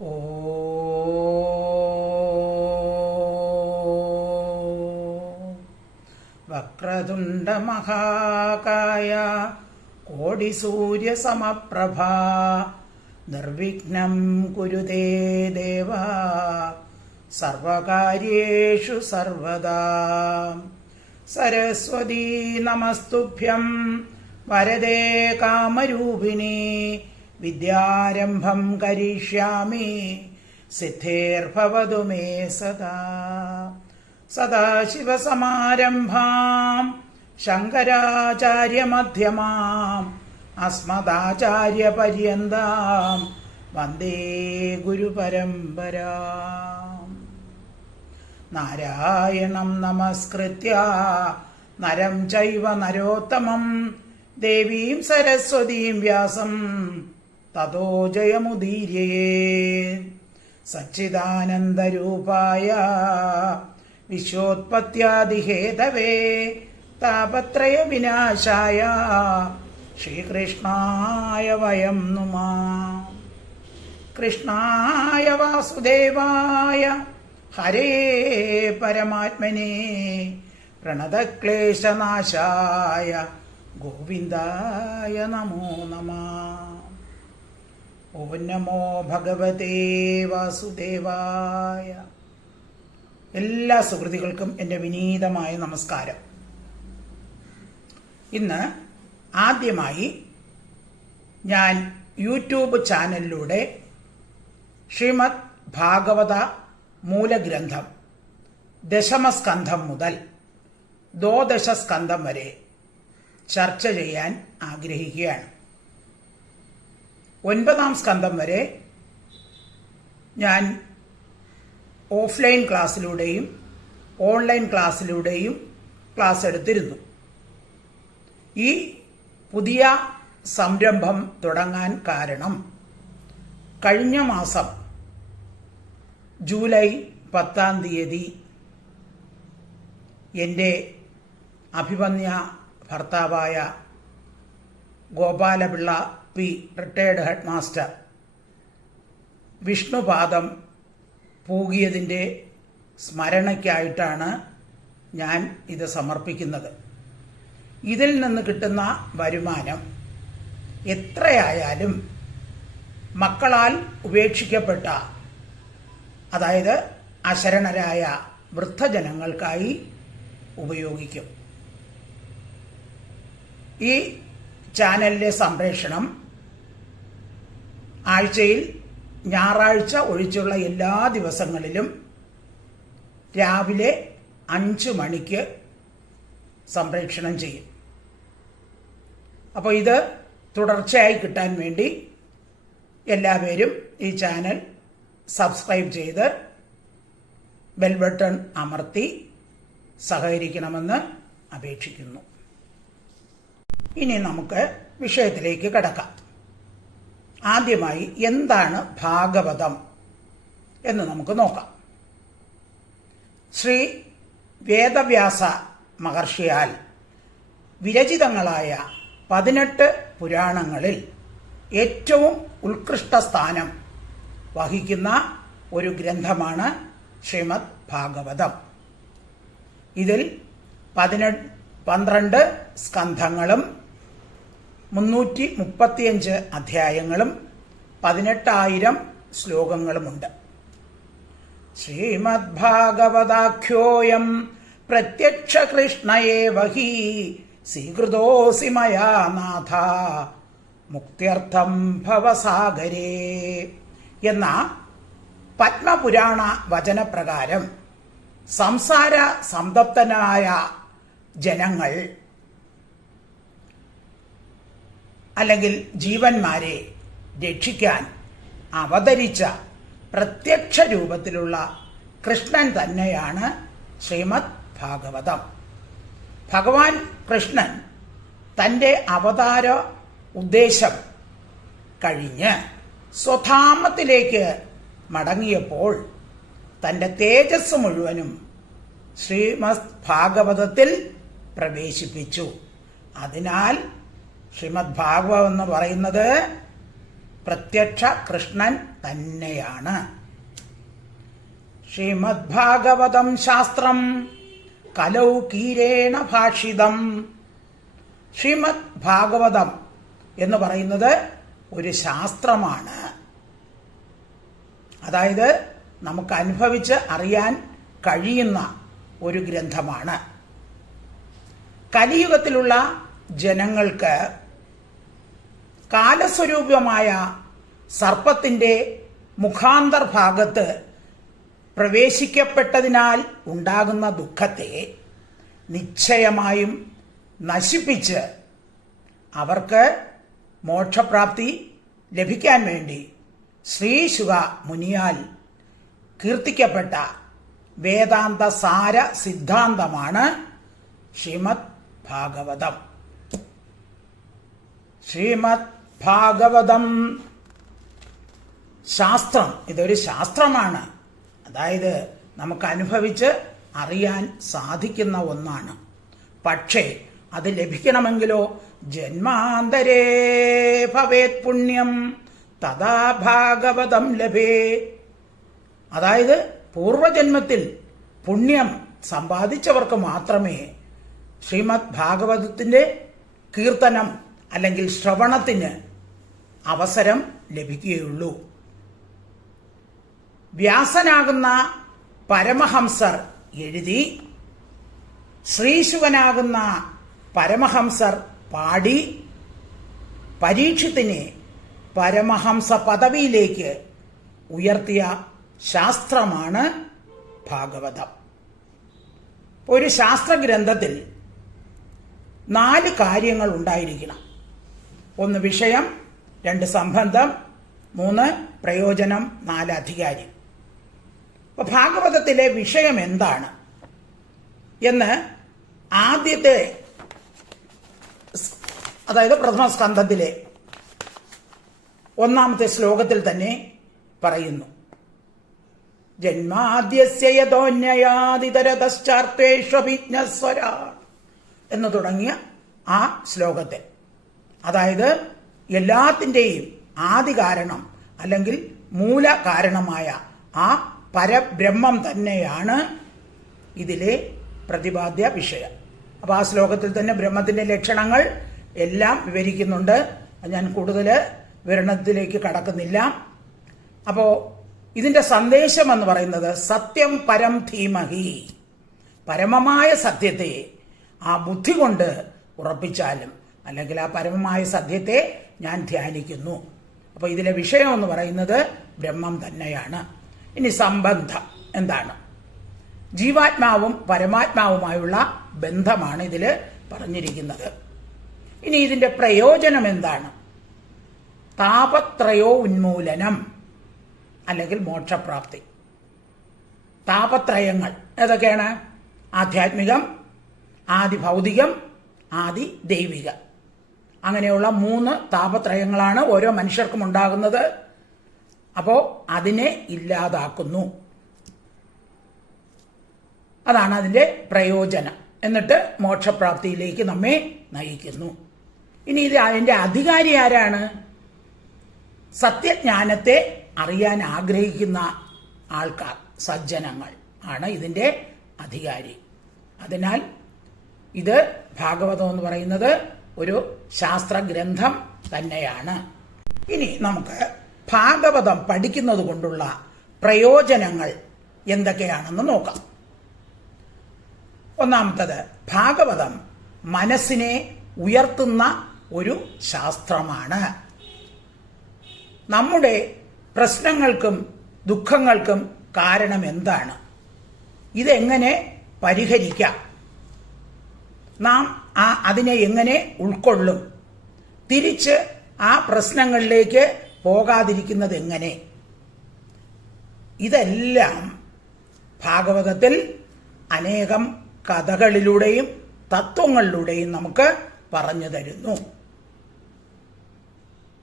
ഓ വക്രതുണ്ട മഹാകായ കോടിസൂര്യസമപ്രഭ നിർവിഘ്നം കുരുതേ ദേവ സർവകാര്യേഷു സർവദാ. സരസ്വതീ നമസ്തുഭ്യം വരദേ കാമരൂപിണി വിദ്യാരംഭം കരിഷ്യാമി സിദ്ധേർഭവതു മേ സദാ. സദാശിവസമാരംഭാം ശങ്കരാചാര്യമധ്യമാം അസ്മദാചാര്യപര്യന്താം വന്ദേ ഗുരുപരമ്പരാം. നാരായണം നമസ്കൃത്യ നരം ചൈവ നരോത്തമം ദേവീം സരസ്വതീം വ്യാസം തതോ ജയമുദീരയേത്. സച്ചിദാനന്ദരൂപായ വിശ്വോത്പത്യാദിഹേതവേ താപത്രയ വിനാശായ ശ്രീകൃഷ്ണായ വയം നുമാം. കൃഷ്ണായ വാസുദേവായ ഹരേ പരമാത്മനേ പ്രണതക്ലേശനാശായ ഗോവിന്ദായ നമോ നമഃ. ഓം നമോ ഭഗവതേ വാസുദേവായ. എല്ലാ സുഹൃത്തുക്കൾക്കും എൻ്റെ വിനീതമായ നമസ്കാരം. ഇന്ന് ആദ്യമായി ഞാൻ യൂട്യൂബ് ചാനലിലൂടെ ശ്രീമദ് ഭാഗവത മൂലഗ്രന്ഥം ദശമസ്കന്ധം മുതൽ ദ്വാദശസ്കന്ധം വരെ ചർച്ച ചെയ്യാൻ ആഗ്രഹിക്കുകയാണ്. 9ാം സ്കന്ധം വരെ ഞാൻ ഓഫ്ലൈൻ ക്ലാസ്സിലൂടെയും ഓൺലൈൻ ക്ലാസ്സിലൂടെയും ക്ലാസ് എടുത്തിരുന്നു. ഈ പുതിയ സംരംഭം തുടങ്ങാൻ കാരണം കഴിഞ്ഞ മാസം ജൂലൈ 10-ാം തീയതി എൻ്റെ അഭിമന്യ ഭർത്താവായ Gopalapillai P retired headmaster വിഷ്ണുപാദം പൂകിയതിൻ്റെ സ്മരണയ്ക്കായിട്ടാണ് ഞാൻ ഇത് സമർപ്പിക്കുന്നത്. ഇതിൽ നിന്ന് കിട്ടുന്ന വരുമാനം എത്രയായാലും മക്കളാൽ ഉപേക്ഷിക്കപ്പെട്ട, അതായത് അശരണരായ വൃദ്ധജനങ്ങൾക്കായി ഉപയോഗിക്കും. ഈ ചാനലിലെ സംപ്രേഷണം ആഴ്ചയിൽ ഞായറാഴ്ച ഒഴിച്ചുള്ള എല്ലാ ദിവസങ്ങളിലും രാവിലെ 5 മണിക്ക് സംപ്രേഷണം ചെയ്യും. അപ്പോൾ ഇത് തുടർച്ചയായി കിട്ടാൻ വേണ്ടി എല്ലാവരും ഈ ചാനൽ സബ്സ്ക്രൈബ് ചെയ്ത് ബെൽ ബട്ടൺ അമർത്തി സഹകരിക്കണമെന്ന് അപേക്ഷിക്കുന്നു. ഇനി നമുക്ക് വിഷയത്തിലേക്ക് കടക്കാം. ആദ്യമായി എന്താണ് ഭാഗവതം എന്ന് നമുക്ക് നോക്കാം. ശ്രീ വേദവ്യാസ മഹർഷിയാൽ വിരചിതങ്ങളായ 18 പുരാണങ്ങളിൽ ഏറ്റവും ഉത്കൃഷ്ട സ്ഥാനം വഹിക്കുന്ന ഒരു ഗ്രന്ഥമാണ് ശ്രീമദ് ഭാഗവതം. ഇതിൽ 12 സ്കന്ധങ്ങളും 335 അധ്യായങ്ങളും 18,000 ശ്ലോകങ്ങളുമുണ്ട്. ശ്രീമദ് ഭാഗവതാഖ്യോയം പ്രത്യക്ഷ കൃഷ്ണയേവ ഹി സ്വീകൃതോസി മയാ നാഥ മുക്ത്യർത്ഥം ഭവസാഗരേ എന്ന പത്മപുരാണ വചനപ്രകാരം സംസാര സംതപ്തനായ ജനങ്ങൾ അല്ലെങ്കിൽ ജീവന്മാരെ രക്ഷിക്കാൻ അവതരിച്ച പ്രത്യക്ഷ രൂപത്തിലുള്ള കൃഷ്ണൻ തന്നെയാണ് ശ്രീമദ് ഭാഗവതം. ഭഗവാൻ കൃഷ്ണൻ തൻ്റെ അവതാര ഉദ്ദേശം കഴിഞ്ഞ് സ്വധാമത്തിലേക്ക് മടങ്ങിയപ്പോൾ തൻ്റെ തേജസ് മുഴുവനും ശ്രീമദ് ഭാഗവതത്തിൽ പ്രവേശിപ്പിച്ചു. അതിനാൽ ശ്രീമദ് ഭാഗവതം എന്ന് പറയുന്നത് പ്രത്യക്ഷ കൃഷ്ണൻ തന്നെയാണ്. ശ്രീമദ് ഭാഗവതം ശാസ്ത്രം കലൗകീരേണ ഭാഷിതം. ശ്രീമദ് ഭാഗവതം എന്ന് പറയുന്നത് ഒരു ശാസ്ത്രമാണ്. അതായത് നമുക്ക് അനുഭവിച്ച് അറിയാൻ കഴിയുന്ന ഒരു ഗ്രന്ഥമാണ്. കലിയുഗത്തിലുള്ള ജനങ്ങൾക്ക് കാലസ്വരൂപമായ സർപ്പത്തിന്റെ മുഖാന്തർഭാഗത്ത് പ്രവേശിക്കപ്പെട്ടതിനാൽ ഉണ്ടാകുന്ന ദുഃഖത്തെ നിശ്ചയമായും നശിപ്പിച്ച് അവർക്ക് മോക്ഷപ്രാപ്തി ലഭിക്കാൻ വേണ്ടി ശ്രീശുക മുനിയാൽ കീർത്തിക്കപ്പെട്ട വേദാന്ത സാര സിദ്ധാന്തമാണ് ശ്രീമദ് ഭാഗവതം. ശ്രീമദ് ഭാഗവതം ശാസ്ത്രം, ഇതൊരു ശാസ്ത്രമാണ്. അതായത് നമുക്ക് അനുഭവിച്ച് അറിയാൻ സാധിക്കുന്ന ഒന്നാണ്. പക്ഷേ അത് ലഭിക്കണമെങ്കിലോ ജന്മാന്തരേ ഭവേത് പുണ്യം തഥാ ഭാഗവതം ലഭേ. അതായത് പൂർവജന്മത്തിൽ പുണ്യം സമ്പാദിച്ചവർക്ക് മാത്രമേ ശ്രീമദ് ഭാഗവതത്തിന്റെ കീർത്തനം അല്ലെങ്കിൽ ശ്രവണത്തിന് അവസരം ലഭിക്കുകയുള്ളൂ. വ്യാസനാകുന്ന പരമഹംസർ എഴുതി, ശ്രീശുവനാകുന്ന പരമഹംസർ പാടി, പരീക്ഷത്തിനെ പരമഹംസ പദവിയിലേക്ക് ഉയർത്തിയ ശാസ്ത്രമാണ് ഭാഗവതം. ഒരു ശാസ്ത്രഗ്രന്ഥത്തിൽ 4 കാര്യങ്ങൾ ഉണ്ടായിരിക്കണം. 1 വിഷയം, 2 സംബന്ധം, 3 പ്രയോജനം, 4 അധികാരി. അപ്പൊ ഭാഗവതത്തിലെ വിഷയം എന്താണ് എന്ന് ആദ്യത്തെ, അതായത് പ്രഥമ സ്കന്ധത്തിലെ 1-ാമത്തെ ശ്ലോകത്തിൽ തന്നെ പറയുന്നു. ജന്മാദ്യസ്യ യതോന്യയാദിതരതശ്ചാർത്തേഷ്വഭിജ്ഞസ്വരാ എന്ന് തുടങ്ങിയ ആ ശ്ലോകത്തിൽ, അതായത് എല്ലാത്തിൻ്റെയും ആദി കാരണം അല്ലെങ്കിൽ മൂല കാരണമായ ആ പരബ്രഹ്മം തന്നെയാണ് ഇതിലെ പ്രതിപാദ്യ വിഷയം. അപ്പോൾ ആ ശ്ലോകത്തിൽ തന്നെ ബ്രഹ്മത്തിന്റെ ലക്ഷണങ്ങൾ എല്ലാം വിവരിക്കുന്നുണ്ട്. ഞാൻ കൂടുതൽ വിവരണത്തിലേക്ക് കടക്കുന്നില്ല. അപ്പോൾ ഇതിന്റെ സന്ദേശം എന്ന് പറയുന്നത് സത്യം പരം ധീമഹി, പരമമായ സത്യത്തെ ആ ബുദ്ധി കൊണ്ട് ഉറപ്പിച്ചാലും അല്ലെങ്കിൽ ആ പരമമായ സത്യത്തെ ഞാൻ ധ്യാനിക്കുന്നു. അപ്പോൾ ഇതിലെ വിഷയം എന്ന് പറയുന്നത് ബ്രഹ്മം തന്നെയാണ്. ഇനി സംബന്ധം എന്താണ്? ജീവാത്മാവും പരമാത്മാവുമായുള്ള ബന്ധമാണ് ഇതിൽ പറഞ്ഞിരിക്കുന്നത്. ഇനി ഇതിന്റെ പ്രയോജനം എന്താണ്? താപത്രയോ ഉന്മൂലനം അല്ലെങ്കിൽ മോക്ഷപ്രാപ്തി. താപത്രയങ്ങൾ ഏതൊക്കെയാണ്? ആധ്യാത്മികം, ആദി ഭൗതികം, ആദി ദൈവിക. അങ്ങനെയുള്ള 3 താപത്രയങ്ങളാണ് ഓരോ മനുഷ്യർക്കും ഉണ്ടാകുന്നത്. അപ്പോ അതിനെ ഇല്ലാതാക്കുന്നു. അതാണ് അതിന്റെ പ്രയോജനം. എന്നിട്ട് മോക്ഷപ്രാപ്തിയിലേക്ക് നമ്മെ നയിക്കുന്നു. ഇനി ഇത് അതിന്റെ അധികാരി ആരാണ്? സത്യജ്ഞാനത്തെ അറിയാൻ ആഗ്രഹിക്കുന്ന ആൾക്കാർ, സജ്ജനങ്ങൾ ആണ് ഇതിന്റെ അധികാരി. അതിനാൽ ഇത് ഭാഗവതം എന്ന് പറയുന്നത് ഒരു ശാസ്ത്രഗ്രന്ഥം തന്നെയാണ്. ഇനി നമുക്ക് ഭാഗവതം പഠിക്കുന്നത് കൊണ്ടുള്ള പ്രയോജനങ്ങൾ എന്തൊക്കെയാണെന്ന് നോക്കാം. ഒന്നാമത്തത്, ഭാഗവതം മനസ്സിനെ ഉയർത്തുന്ന ഒരു ശാസ്ത്രമാണ്. നമ്മുടെ പ്രശ്നങ്ങൾക്കും ദുഃഖങ്ങൾക്കും കാരണം എന്താണ്? ഇതെങ്ങനെ പരിഹരിക്കാം? നാം അതിനെ എങ്ങനെ ഉൾക്കൊള്ളും? തിരിച്ച് ആ പ്രശ്നങ്ങളിലേക്ക് പോകാതിരിക്കുന്നത് എങ്ങനെ? ഇതെല്ലാം ഭാഗവതത്തിൽ അനേകം കഥകളിലൂടെയും തത്വങ്ങളിലൂടെയും നമുക്ക് പറഞ്ഞു തരുന്നു.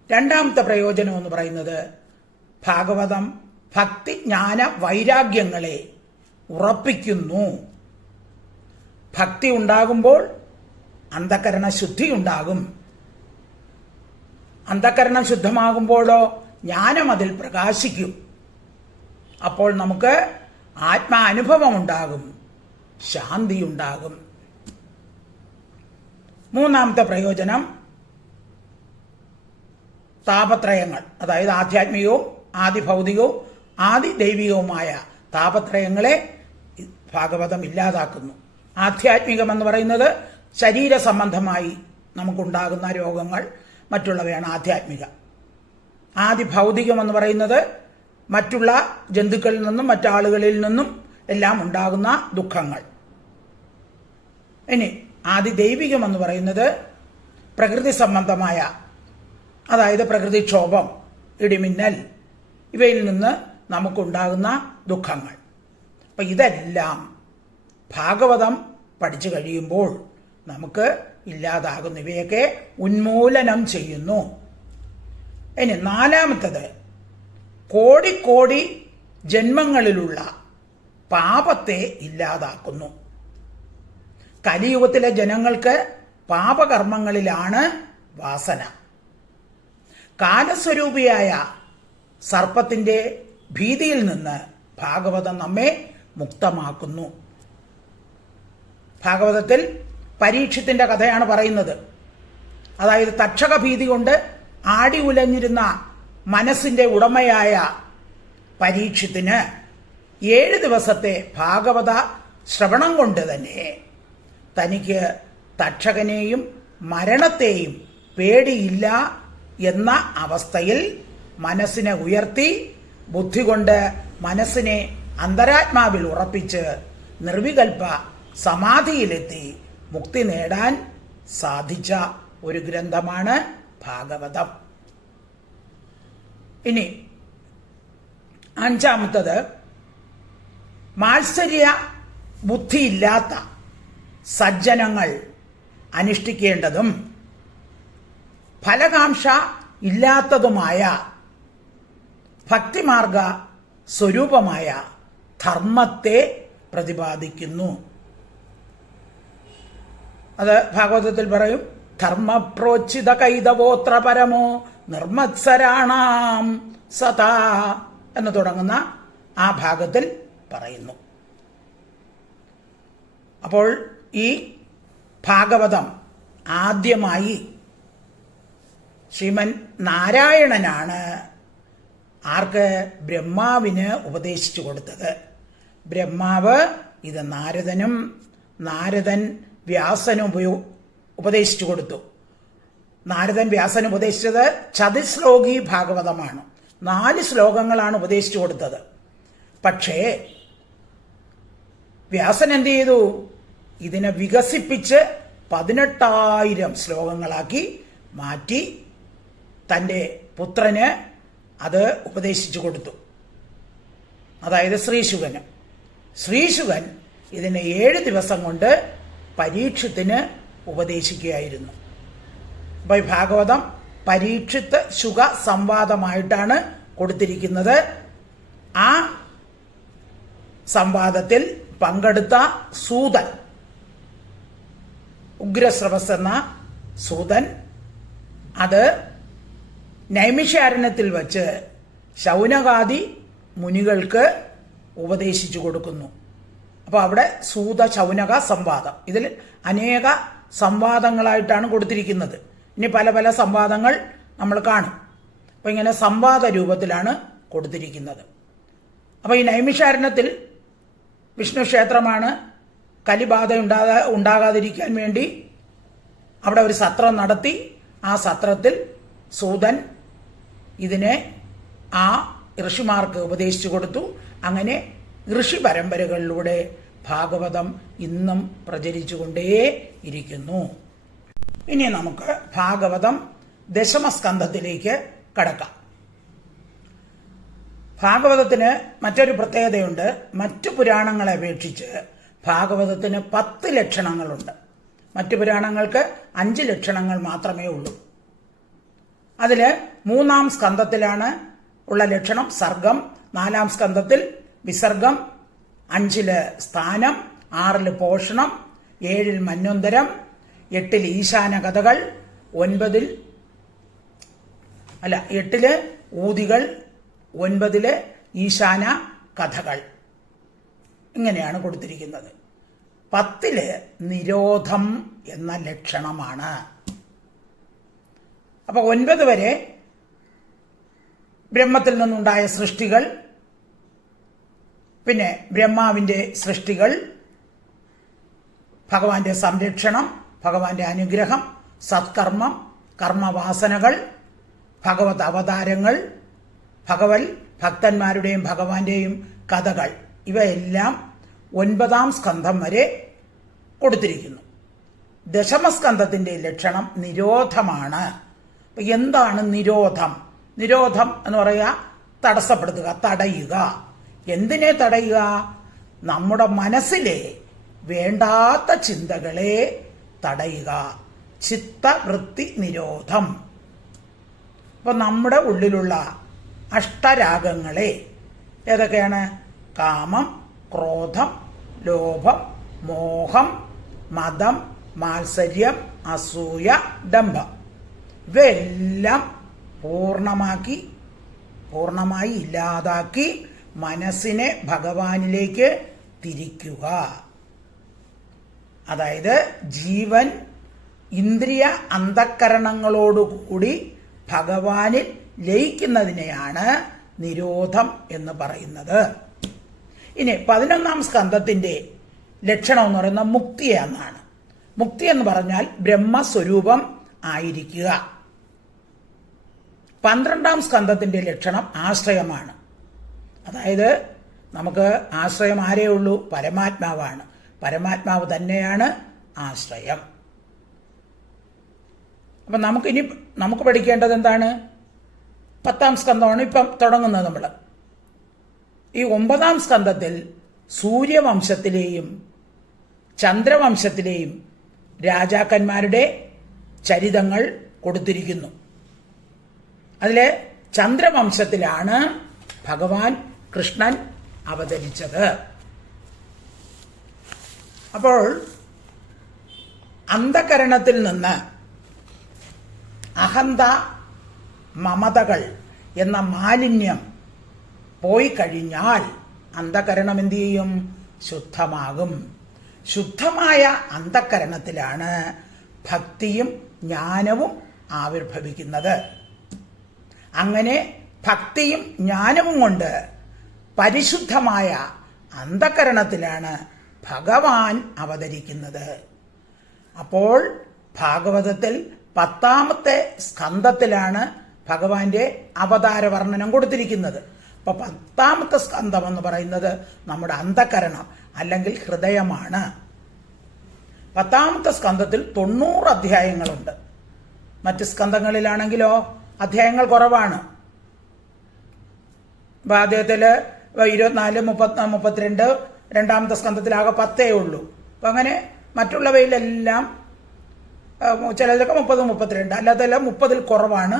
രണ്ടാമത്തെ പ്രയോജനം എന്ന് പറയുന്നത്, ഭാഗവതം ഭക്തി ജ്ഞാന വൈരാഗ്യങ്ങളെ ഉറപ്പിക്കുന്നു. ഭക്തി ഉണ്ടാകുമ്പോൾ അന്ധകരണ ശുദ്ധി ഉണ്ടാകും. അന്ധകരണം ശുദ്ധമാകുമ്പോഴോ ജ്ഞാനം അതിൽ പ്രകാശിക്കും. അപ്പോൾ നമുക്ക് ആത്മാനുഭവം ഉണ്ടാകും, ശാന്തിയുണ്ടാകും. മൂന്നാമത്തെ പ്രയോജനം താപത്രയങ്ങൾ, അതായത് ആധ്യാത്മികവും ആദിഭൗതികവും ആദിദൈവികവുമായ താപത്രയങ്ങളെ ഭാഗവതം ഇല്ലാതാക്കുന്നു. ആധ്യാത്മികം എന്ന് പറയുന്നത് ശരീര സംബന്ധമായി നമുക്കുണ്ടാകുന്ന രോഗങ്ങൾ മറ്റുള്ളവയാണ് ആധ്യാത്മിക. ആദിഭൗതികം എന്ന് പറയുന്നത് മറ്റുള്ള ജന്തുക്കളിൽ നിന്നും മറ്റാളുകളിൽ നിന്നും എല്ലാം ഉണ്ടാകുന്ന ദുഃഖങ്ങൾ. ഇനി ആദിദൈവികം എന്ന് പറയുന്നത് പ്രകൃതി സംബന്ധമായ, അതായത് പ്രകൃതിക്ഷോഭം, ഇടിമിന്നൽ, ഇവയിൽ നിന്ന് നമുക്കുണ്ടാകുന്ന ദുഃഖങ്ങൾ. അപ്പം ഇതെല്ലാം ഭാഗവതം പഠിച്ചു കഴിയുമ്പോൾ നമുക്ക് ഇല്ലാതാകുന്നു, ഇവയൊക്കെ ഉന്മൂലനം ചെയ്യുന്നു. ഇനി നാലാമത്തത് കോടിക്കോടി ജന്മങ്ങളിലുള്ള പാപത്തെ ഇല്ലാതാക്കുന്നു. കലിയുഗത്തിലെ ജനങ്ങൾക്ക് പാപകർമ്മങ്ങളിലാണ് വാസന. കാലസ്വരൂപിയായ സർപ്പത്തിന്റെ ഭീതിയിൽ നിന്ന് ഭാഗവതം നമ്മെ മുക്തമാക്കുന്നു. ഭാഗവതത്തിൽ പരീക്ഷത്തിന്റെ കഥയാണ് പറയുന്നത്. അതായത് തക്ഷക ഭീതി കൊണ്ട് ആടി ഉലഞ്ഞിരുന്ന മനസ്സിന്റെ ഉടമയായ പരീക്ഷത്തിന് 7 ദിവസത്തെ ഭാഗവത ശ്രവണം കൊണ്ട് തന്നെ തനിക്ക് തക്ഷകനെയും മരണത്തെയും പേടിയില്ല എന്ന അവസ്ഥയിൽ മനസ്സിനെ ഉയർത്തി, ബുദ്ധി കൊണ്ട് മനസ്സിനെ അന്തരാത്മാവിൽ ഉറപ്പിച്ച് നിർവികൽപ്പ സമാധിയിലെത്തി മുക്തി നേടാൻ സാധിച്ച ഒരു ഗ്രന്ഥമാണ് ഭാഗവതം. ഇനി അഞ്ചാമത്തത് മാത്സര്യ ബുദ്ധിയില്ലാത്ത സജ്ജനങ്ങൾ അനുഷ്ഠിക്കേണ്ടതും ഫലകാംക്ഷ ഇല്ലാത്തതുമായ ഭക്തിമാർഗ സ്വരൂപമായ ധർമ്മത്തെ പ്രതിപാദിക്കുന്നു. അത് ഭാഗവതത്തിൽ പറയും, ധർമ്മപ്രോച്ചിത കൈതവോത്ര പരമോ നിർമ്മത്സരാണാം സദാ എന്ന് തുടങ്ങുന്ന ആ ഭാഗത്തിൽ പറയുന്നു. അപ്പോൾ ഈ ഭാഗവതം ആദ്യമായി ശ്രീമൻ നാരായണനാണ് ആർക്ക്? ബ്രഹ്മാവിന് ഉപദേശിച്ചു കൊടുത്തത്. ബ്രഹ്മാവ് ഇത് നാരദനും, നാരദൻ വ്യാസനും ഉപദേശിച്ചു കൊടുത്തു. നാരദൻ വ്യാസന് ഉപദേശിച്ചത് ചതുശ്ലോകി ഭാഗവതമാണ്. 4 ശ്ലോകങ്ങളാണ് ഉപദേശിച്ചു കൊടുത്തത്. പക്ഷേ വ്യാസൻ എന്ത് ചെയ്തു? ഇതിനെ വികസിപ്പിച്ച് 18,000 ശ്ലോകങ്ങളാക്കി മാറ്റി തൻ്റെ പുത്രന് അത് ഉപദേശിച്ചു കൊടുത്തു. അതായത് ശ്രീശുകന്. ശ്രീശുകൻ ഇതിനെ 7 ദിവസം കൊണ്ട് പരീക്ഷത്തിന് ഉപദേശിക്കുകയായിരുന്നു. അപ്പോൾ ഭാഗവതം പരീക്ഷിത്ത് ശുക സംവാദമായിട്ടാണ് കൊടുത്തിരിക്കുന്നത്. ആ സംവാദത്തിൽ പങ്കെടുത്ത സൂതൻ, ഉഗ്രശ്രവസ് എന്ന സൂതൻ, അത് നൈമിഷാരണ്യത്തിൽ വച്ച് ശൗനകാദി മുനികൾക്ക് ഉപദേശിച്ചു കൊടുക്കുന്നു. അപ്പോൾ അവിടെ സൂത ശൗനക സംവാദം, ഇതിൽ അനേക സംവാദങ്ങളായിട്ടാണ് കൊടുത്തിരിക്കുന്നത്. ഇനി പല പല സംവാദങ്ങൾ നമ്മൾ കാണും. അപ്പോൾ ഇങ്ങനെ സംവാദ രൂപത്തിലാണ് കൊടുത്തിരിക്കുന്നത്. അപ്പോൾ ഈ നൈമിഷാരണ്യത്തിൽ വിഷ്ണു ക്ഷേത്രമാണ്. കലിബാധ ഉണ്ടാകാതിരിക്കാൻ വേണ്ടി അവിടെ ഒരു സത്രം നടത്തി. ആ സത്രത്തിൽ സൂതൻ ഇതിനെ ആ ഋഷിമാർക്ക് ഉപദേശിച്ചു കൊടുത്തു. അങ്ങനെ ഋഷി പരമ്പരകളിലൂടെ ഭാഗവതം ഇന്നും പ്രചരിച്ചുകൊണ്ടേ ഇരിക്കുന്നു. ഇനി നമുക്ക് ഭാഗവതം ദശമസ്കന്ധത്തിലേക്ക് കടക്കാം. ഭാഗവതത്തിന് മറ്റൊരു പ്രത്യേകതയുണ്ട്. മറ്റു പുരാണങ്ങളെ അപേക്ഷിച്ച് ഭാഗവതത്തിന് 10 ലക്ഷണങ്ങളുണ്ട്. മറ്റു പുരാണങ്ങൾക്ക് 5 ലക്ഷണങ്ങൾ മാത്രമേ ഉള്ളൂ. അതിൽ 3-ാം സ്കന്ധത്തിലാണ് ഉള്ള ലക്ഷണം സർഗം, 4-ാം സ്കന്ധത്തിൽ വിസർഗം, 5-ല് സ്ഥാനം, 6-ല് പോഷണം, 7-ൽ മന്വന്തരം, 8-ൽ ഈശാന കഥകൾ, 9-ൽ അല്ല 8 ഊതികൾ, 9 ഈശാന കഥകൾ. ഇങ്ങനെയാണ് കൊടുത്തിരിക്കുന്നത്. 10 നിരോധം എന്ന ലക്ഷണമാണ്. അപ്പൊ 9 വരെ ബ്രഹ്മത്തിൽ നിന്നുണ്ടായ സൃഷ്ടികൾ, പിന്നെ ബ്രഹ്മാവിന്റെ സൃഷ്ടികൾ, ഭഗവാന്റെ സംരക്ഷണം, ഭഗവാന്റെ അനുഗ്രഹം, സത്കർമ്മം, കർമ്മവാസനകൾ, ഭഗവത് അവതാരങ്ങൾ, ഭക്തന്മാരുടെയും ഭഗവാന്റെയും കഥകൾ, ഇവയെല്ലാം 9-ാം സ്കന്ധം വരെ കൊടുത്തിരിക്കുന്നു. ദശമസ്കന്ധത്തിന്റെ ലക്ഷണം നിരോധമാണ്. അപ്പൊ എന്താണ് നിരോധം? നിരോധം എന്ന് പറയുക തടസ്സപ്പെടുത്തുക, തടയുക. എന്തിനെ തടയുക? നമ്മുടെ മനസ്സിലെ വേണ്ടാത്ത ചിന്തകളെ തടയുക. ചിത്തവൃത്തി നിരോധം. അപ്പൊ നമ്മുടെ ഉള്ളിലുള്ള അഷ്ടരാഗങ്ങളെ ഏതൊക്കെയാണ്? കാമം, ക്രോധം, ലോഭം, മോഹം, മദം, മാത്സര്യം, അസൂയ, ദമ്പം, ഇവയെല്ലാം പൂർണ്ണമായി ഇല്ലാതാക്കി മനസ്സിനെ ഭഗവാനിലേക്ക് തിരിക്കുക. അതായത് ജീവൻ ഇന്ദ്രിയ അന്ധക്കരണങ്ങളോടുകൂടി ഭഗവാനിൽ ലയിക്കുന്നതിനെയാണ് നിരോധം എന്ന് പറയുന്നത്. ഇനി 11-ാം സ്കന്ധത്തിന്റെ ലക്ഷണം എന്ന് പറയുന്നത് മുക്തി എന്നാണ്. മുക്തി എന്ന് പറഞ്ഞാൽ ബ്രഹ്മസ്വരൂപം ആയിരിക്കുക. 12-ാം സ്കന്ധത്തിന്റെ ലക്ഷണം ആശ്രയമാണ്. അതായത് നമുക്ക് ആശ്രയം ആരേ ഉള്ളൂ? പരമാത്മാവാണ്. പരമാത്മാവ് തന്നെയാണ് ആശ്രയം. അപ്പൊ നമുക്ക് പഠിക്കേണ്ടത് എന്താണ്? 10-ാം സ്കന്ധമാണ് ഇപ്പം തുടങ്ങുന്നത് നമ്മൾ. ഈ 9-ാം സ്കന്ധത്തിൽ സൂര്യവംശത്തിലെയും ചന്ദ്രവംശത്തിലെയും രാജാക്കന്മാരുടെ ചരിതങ്ങൾ കൊടുത്തിരിക്കുന്നു. അതിലെ ചന്ദ്രവംശത്തിലാണ് ഭഗവാൻ കൃഷ്ണൻ അവതരിച്ചത്. അപ്പോൾ അന്ധകരണത്തിൽ നിന്ന് അഹന്ത, മമതകൾ എന്ന മാലിന്യം പോയി കഴിഞ്ഞാൽ അന്ധകരണം എന്ത് ചെയ്യും? ശുദ്ധമാകും. ശുദ്ധമായ അന്ധകരണത്തിലാണ് ഭക്തിയും ജ്ഞാനവും ആവിർഭവിക്കുന്നത്. അങ്ങനെ ഭക്തിയും ജ്ഞാനവും കൊണ്ട് പരിശുദ്ധമായ അന്ധകരണത്തിലാണ് ഭഗവാൻ അവതരിക്കുന്നത്. അപ്പോൾ ഭാഗവതത്തിൽ 10-ാമത്തെ സ്കന്ധത്തിലാണ് ഭഗവാന്റെ അവതാര വർണ്ണനം കൊടുത്തിരിക്കുന്നത്. അപ്പൊ 10-ാമത്തെ സ്കന്ധം എന്ന് പറയുന്നത് നമ്മുടെ അന്ധകരണം അല്ലെങ്കിൽ ഹൃദയമാണ്. 10-ാമത്തെ സ്കന്ധത്തിൽ 90 അധ്യായങ്ങളുണ്ട്. മറ്റ് സ്കന്ധങ്ങളിലാണെങ്കിലോ അധ്യായങ്ങൾ കുറവാണ്. ആദ്യത്തില് 24, 32, 2-ാമത്തെ സ്കന്ധത്തിലാകെ 10 ഉള്ളൂ. അപ്പൊ അങ്ങനെ മറ്റുള്ളവയിലെല്ലാം ചിലതൊക്കെ 30, 32, അല്ലാതെല്ലാം 30-ൽ കുറവാണ്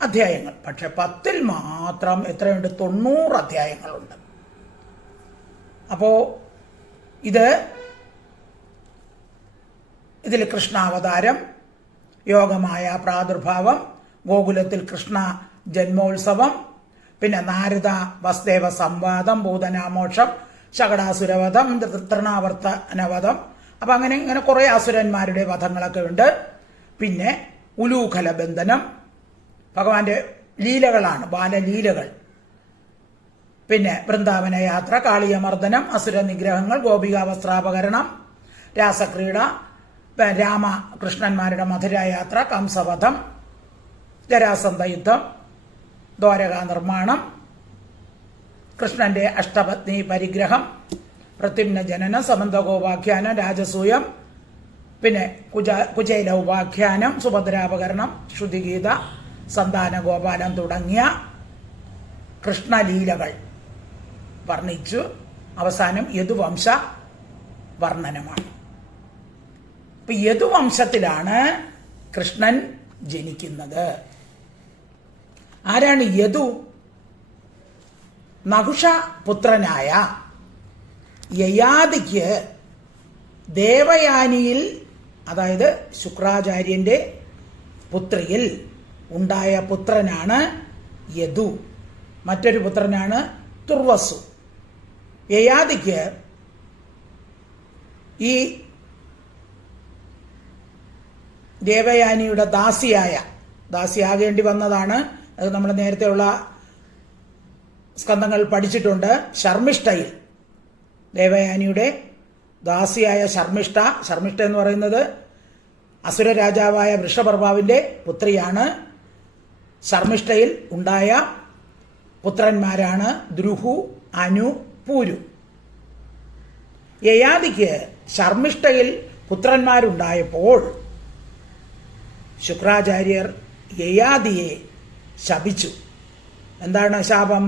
അധ്യായങ്ങൾ. പക്ഷെ 10-ൽ മാത്രം എത്രയുണ്ട്? 90 അധ്യായങ്ങളുണ്ട്. അപ്പോ ഇതിൽ കൃഷ്ണാവതാരം, യോഗമായ പ്രാദുർഭാവം, ഗോകുലത്തിൽ കൃഷ്ണ ജന്മോത്സവം, പിന്നെ നാരദ വസുദേവ സംവാദം, ഭൂതനാമോക്ഷം, ശകടാസുരവധം, തൃണാവർത്തനവധം. അപ്പൊ അങ്ങനെ കുറെ അസുരന്മാരുടെ വധങ്ങളൊക്കെ ഉണ്ട്. പിന്നെ ഉലൂഖല ബന്ധനം, ഭഗവാന്റെ ലീലകളാണ്, ബാലലീലകൾ. പിന്നെ വൃന്ദാവന യാത്ര, കാളിയമർദ്ദനം, അസുര നിഗ്രഹങ്ങൾ, ഗോപികാ വസ്ത്രാപകരണം, രാസക്രീഡ, രാമകൃഷ്ണന്മാരുടെ മധുരയാത്ര, കംസവധം, ജരാസന്ധ യുദ്ധം, ദ്വാരകാ നിർമ്മാണം, കൃഷ്ണന്റെ അഷ്ടപത്നി പരിഗ്രഹം, പ്രത്യുമ്ന ജനനം, സമന്തകോപാഖ്യാനം, രാജസൂയം, പിന്നെ കുചേല ഉപാഖ്യാനം, സുഭദ്രാപകരണം, ശ്രുതിഗീത, സന്താന ഗോപാലം തുടങ്ങിയ കൃഷ്ണലീലകൾ വർണ്ണിച്ചു. അവസാനം യദുവംശ വർണ്ണനമാണ്. ഇപ്പൊ യദുവംശത്തിലാണ് കൃഷ്ണൻ ജനിക്കുന്നത്. ആരാണ് യദു? നഹുഷ പുത്രനായ യയാതിക്ക് ദേവയാനിയിൽ, അതായത് ശുക്രാചാര്യന്റെ പുത്രിയിൽ ഉണ്ടായ പുത്രനാണ് യദു. മറ്റൊരു പുത്രനാണ് തുർവസു. യയാതിക്ക് ഈ ദേവയാനിയുടെ ദാസിയാകേണ്ടി വന്നതാണ്. അത് നമ്മൾ നേരത്തെയുള്ള സ്കന്ധങ്ങൾ പഠിച്ചിട്ടുണ്ട്. ശർമ്മിഷ്ഠയിൽ ദേവയാനിയുടെ ദാസിയായ ശർമ്മിഷ്ഠ എന്ന് പറയുന്നത് അസുര രാജാവായ വൃഷപർവാവിന്റെ പുത്രിയാണ്. ശർമ്മിഷ്ഠയിൽ ഉണ്ടായ പുത്രന്മാരാണ് ദ്രുഹു, അനു, പൂരു. യയാതിക്ക് ശർമ്മിഷ്ഠയിൽ പുത്രന്മാരുണ്ടായപ്പോൾ ശുക്രാചാര്യർ യയാതിയെ ശപിച്ചു. എന്താണ് ശാപം?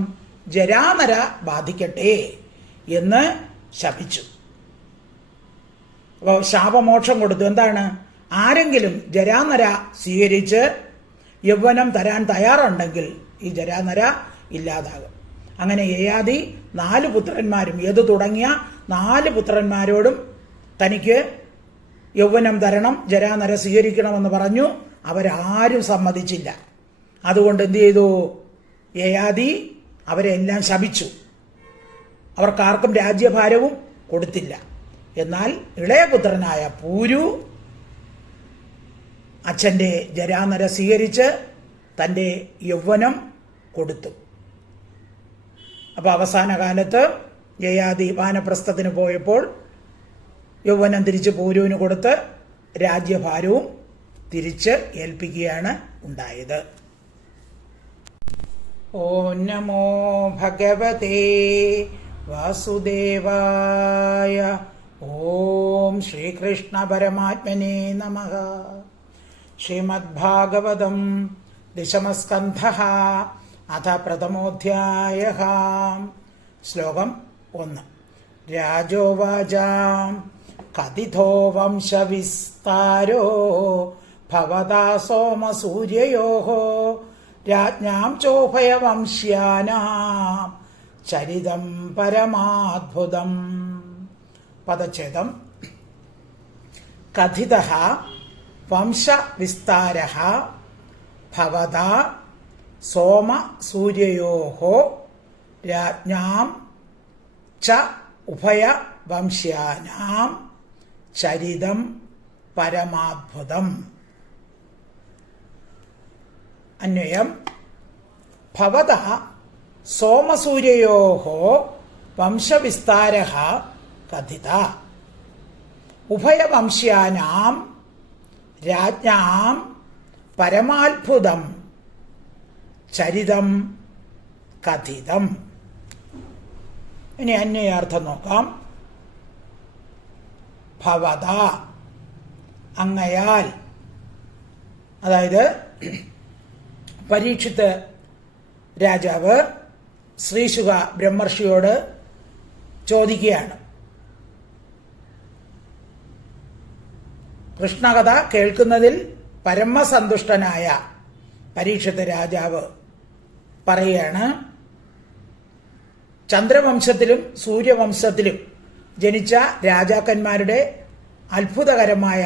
ജരാനര ബാധിക്കട്ടെ എന്ന് ശപിച്ചു. അപ്പോൾ ശാപമോക്ഷം കൊടുത്തു. എന്താണ്? ആരെങ്കിലും ജരാനര സ്വീകരിച്ച് യൗവനം തരാൻ തയ്യാറുണ്ടെങ്കിൽ ഈ ജരാനര ഇല്ലാതാകും. അങ്ങനെ യയാതി 4 പുത്രന്മാരും യദു തുടങ്ങിയ 4 പുത്രന്മാരോടും തനിക്ക് യൗവനം തരണം, ജരാനര സ്വീകരിക്കണമെന്ന് പറഞ്ഞു. അവരാരും സമ്മതിച്ചില്ല. അതുകൊണ്ട് എന്ത് ചെയ്തു? യയാതി അവരെല്ലാം ശപിച്ചു. അവർക്കാർക്കും രാജ്യഭാരവും കൊടുത്തില്ല. എന്നാൽ ഇളയപുത്രനായ പൂരു അച്ഛൻ്റെ ജരാനര സ്വീകരിച്ച് തൻ്റെ യൗവനം കൊടുത്തു. അപ്പോൾ അവസാന കാലത്ത് യയാതി വാനപ്രസ്ഥത്തിന് പോയപ്പോൾ യൗവനം തിരിച്ച് പൂരുവിന് കൊടുത്ത് രാജ്യഭാരവും തിരിച്ച് ഏൽപ്പിക്കുകയാണ് ഉണ്ടായത്. ഓം നമോ ഭഗവതേ വാസുദേവായ. ഓം ശ്രീകൃഷ്ണ പരമാത്മനേ നമഃ. ശ്രീമദ്ഭാഗവതം ദശമസ്കന്ധഃ അഥ പ്രഥമോധ്യായഃ. ശ്ലോകം 1. രാജോവാച കഥിതോ വംശവിസ്താരോ ഭവതാ സോമസൂര്യയോഃ രാജ്ഞാം ചോഭയവംശ്യാനാം ചരിതം പരമാദ്ഭുതം. പദച്ഛേദം. കഥിതഃ വംശവിസ്താരഃ ഭവതാ സോമസൂര്യയോഃ രാജ്ഞാം ച ഉഭയവംശ്യാനാം ചരിതം പരമാദ്ഭുതം. അന്വയം. ഭവതഃ സോമസൂര്യയോഃ വംശവിസ്താരഃ കഥിതഃ ഉഭയവംശ്യാനാം രാജ്ഞാം പരമാത്ഭുതം ചരിതം കഥിതം. ഇനി അന്വയാർത്ഥം നോക്കാം. ഭവത അങ്ങയാൽ, അതായത് പരീക്ഷിത്ത് രാജാവ് ശ്രീശുക ബ്രഹ്മർഷിയോട് ചോദിക്കുകയാണ്. കൃഷ്ണകഥ കേൾക്കുന്നതിൽ പരമസന്തുഷ്ടനായ പരീക്ഷിത്ത് രാജാവ് പറയുകയാണ്, ചന്ദ്രവംശത്തിലും സൂര്യവംശത്തിലും ജനിച്ച രാജാക്കന്മാരുടെ അത്ഭുതകരമായ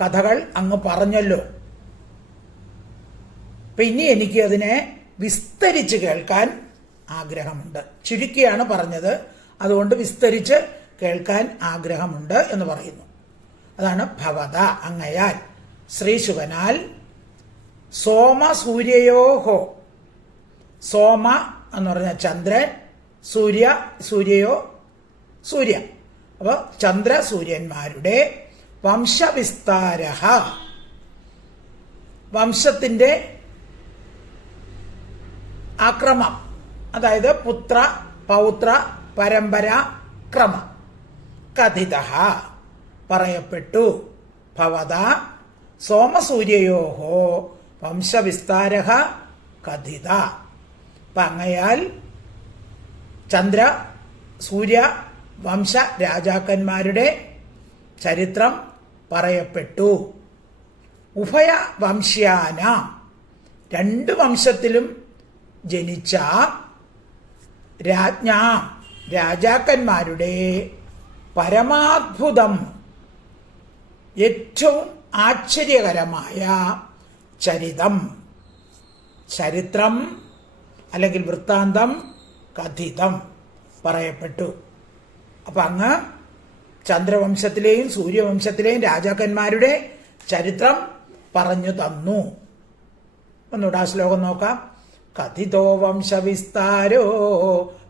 കഥകൾ അങ്ങ് പറഞ്ഞല്ലോ. ഇനി എനിക്ക് അതിനെ വിസ്തരിച്ച് കേൾക്കാൻ ആഗ്രഹമുണ്ട്. ചുരുക്കിയാണ് പറഞ്ഞത്, അതുകൊണ്ട് വിസ്തരിച്ച് കേൾക്കാൻ ആഗ്രഹമുണ്ട് എന്ന് പറയുന്നു. അതാണ് ഭവത അങ്ങയാൽ, ശ്രീശുകനാൽ, സോമസൂര്യയോഹോ, സോമ എന്ന് പറഞ്ഞ ചന്ദ്രൻ, സൂര്യയോ സൂര്യ, അപ്പോൾ ചന്ദ്ര സൂര്യന്മാരുടെ വംശവിസ്താര, വംശത്തിന്റെ ആക്രമം, അതായത് പുത്ര പൗത്ര പരമ്പര ക്രമം, കഥിത പറയപ്പെട്ടു. ഭവത സോമസൂര്യയോഹോ വംശവിസ്താര കഥിത. അങ്ങയാൽ ചന്ദ്ര സൂര്യ വംശ രാജാക്കന്മാരുടെ ചരിത്രം പറയപ്പെട്ടു. ഉഭയ വംശ്യാന, 2 വംശത്തിലും ജനിച്ച രാജാക്കന്മാരുടെ പരമാത്ഭുതം, ഏറ്റവും ആശ്ചര്യകരമായ ചരിതം, ചരിത്രം അല്ലെങ്കിൽ വൃത്താന്തം കഥിതം പറയപ്പെട്ടു. അപ്പം അങ്ങ് ചന്ദ്രവംശത്തിലെയും സൂര്യവംശത്തിലെയും രാജാക്കന്മാരുടെ ചരിത്രം പറഞ്ഞു തന്നു. ഒന്നുകൂടെ ആ ശ്ലോകം നോക്കാം. കഥിതോ വംശവിസ്താരോ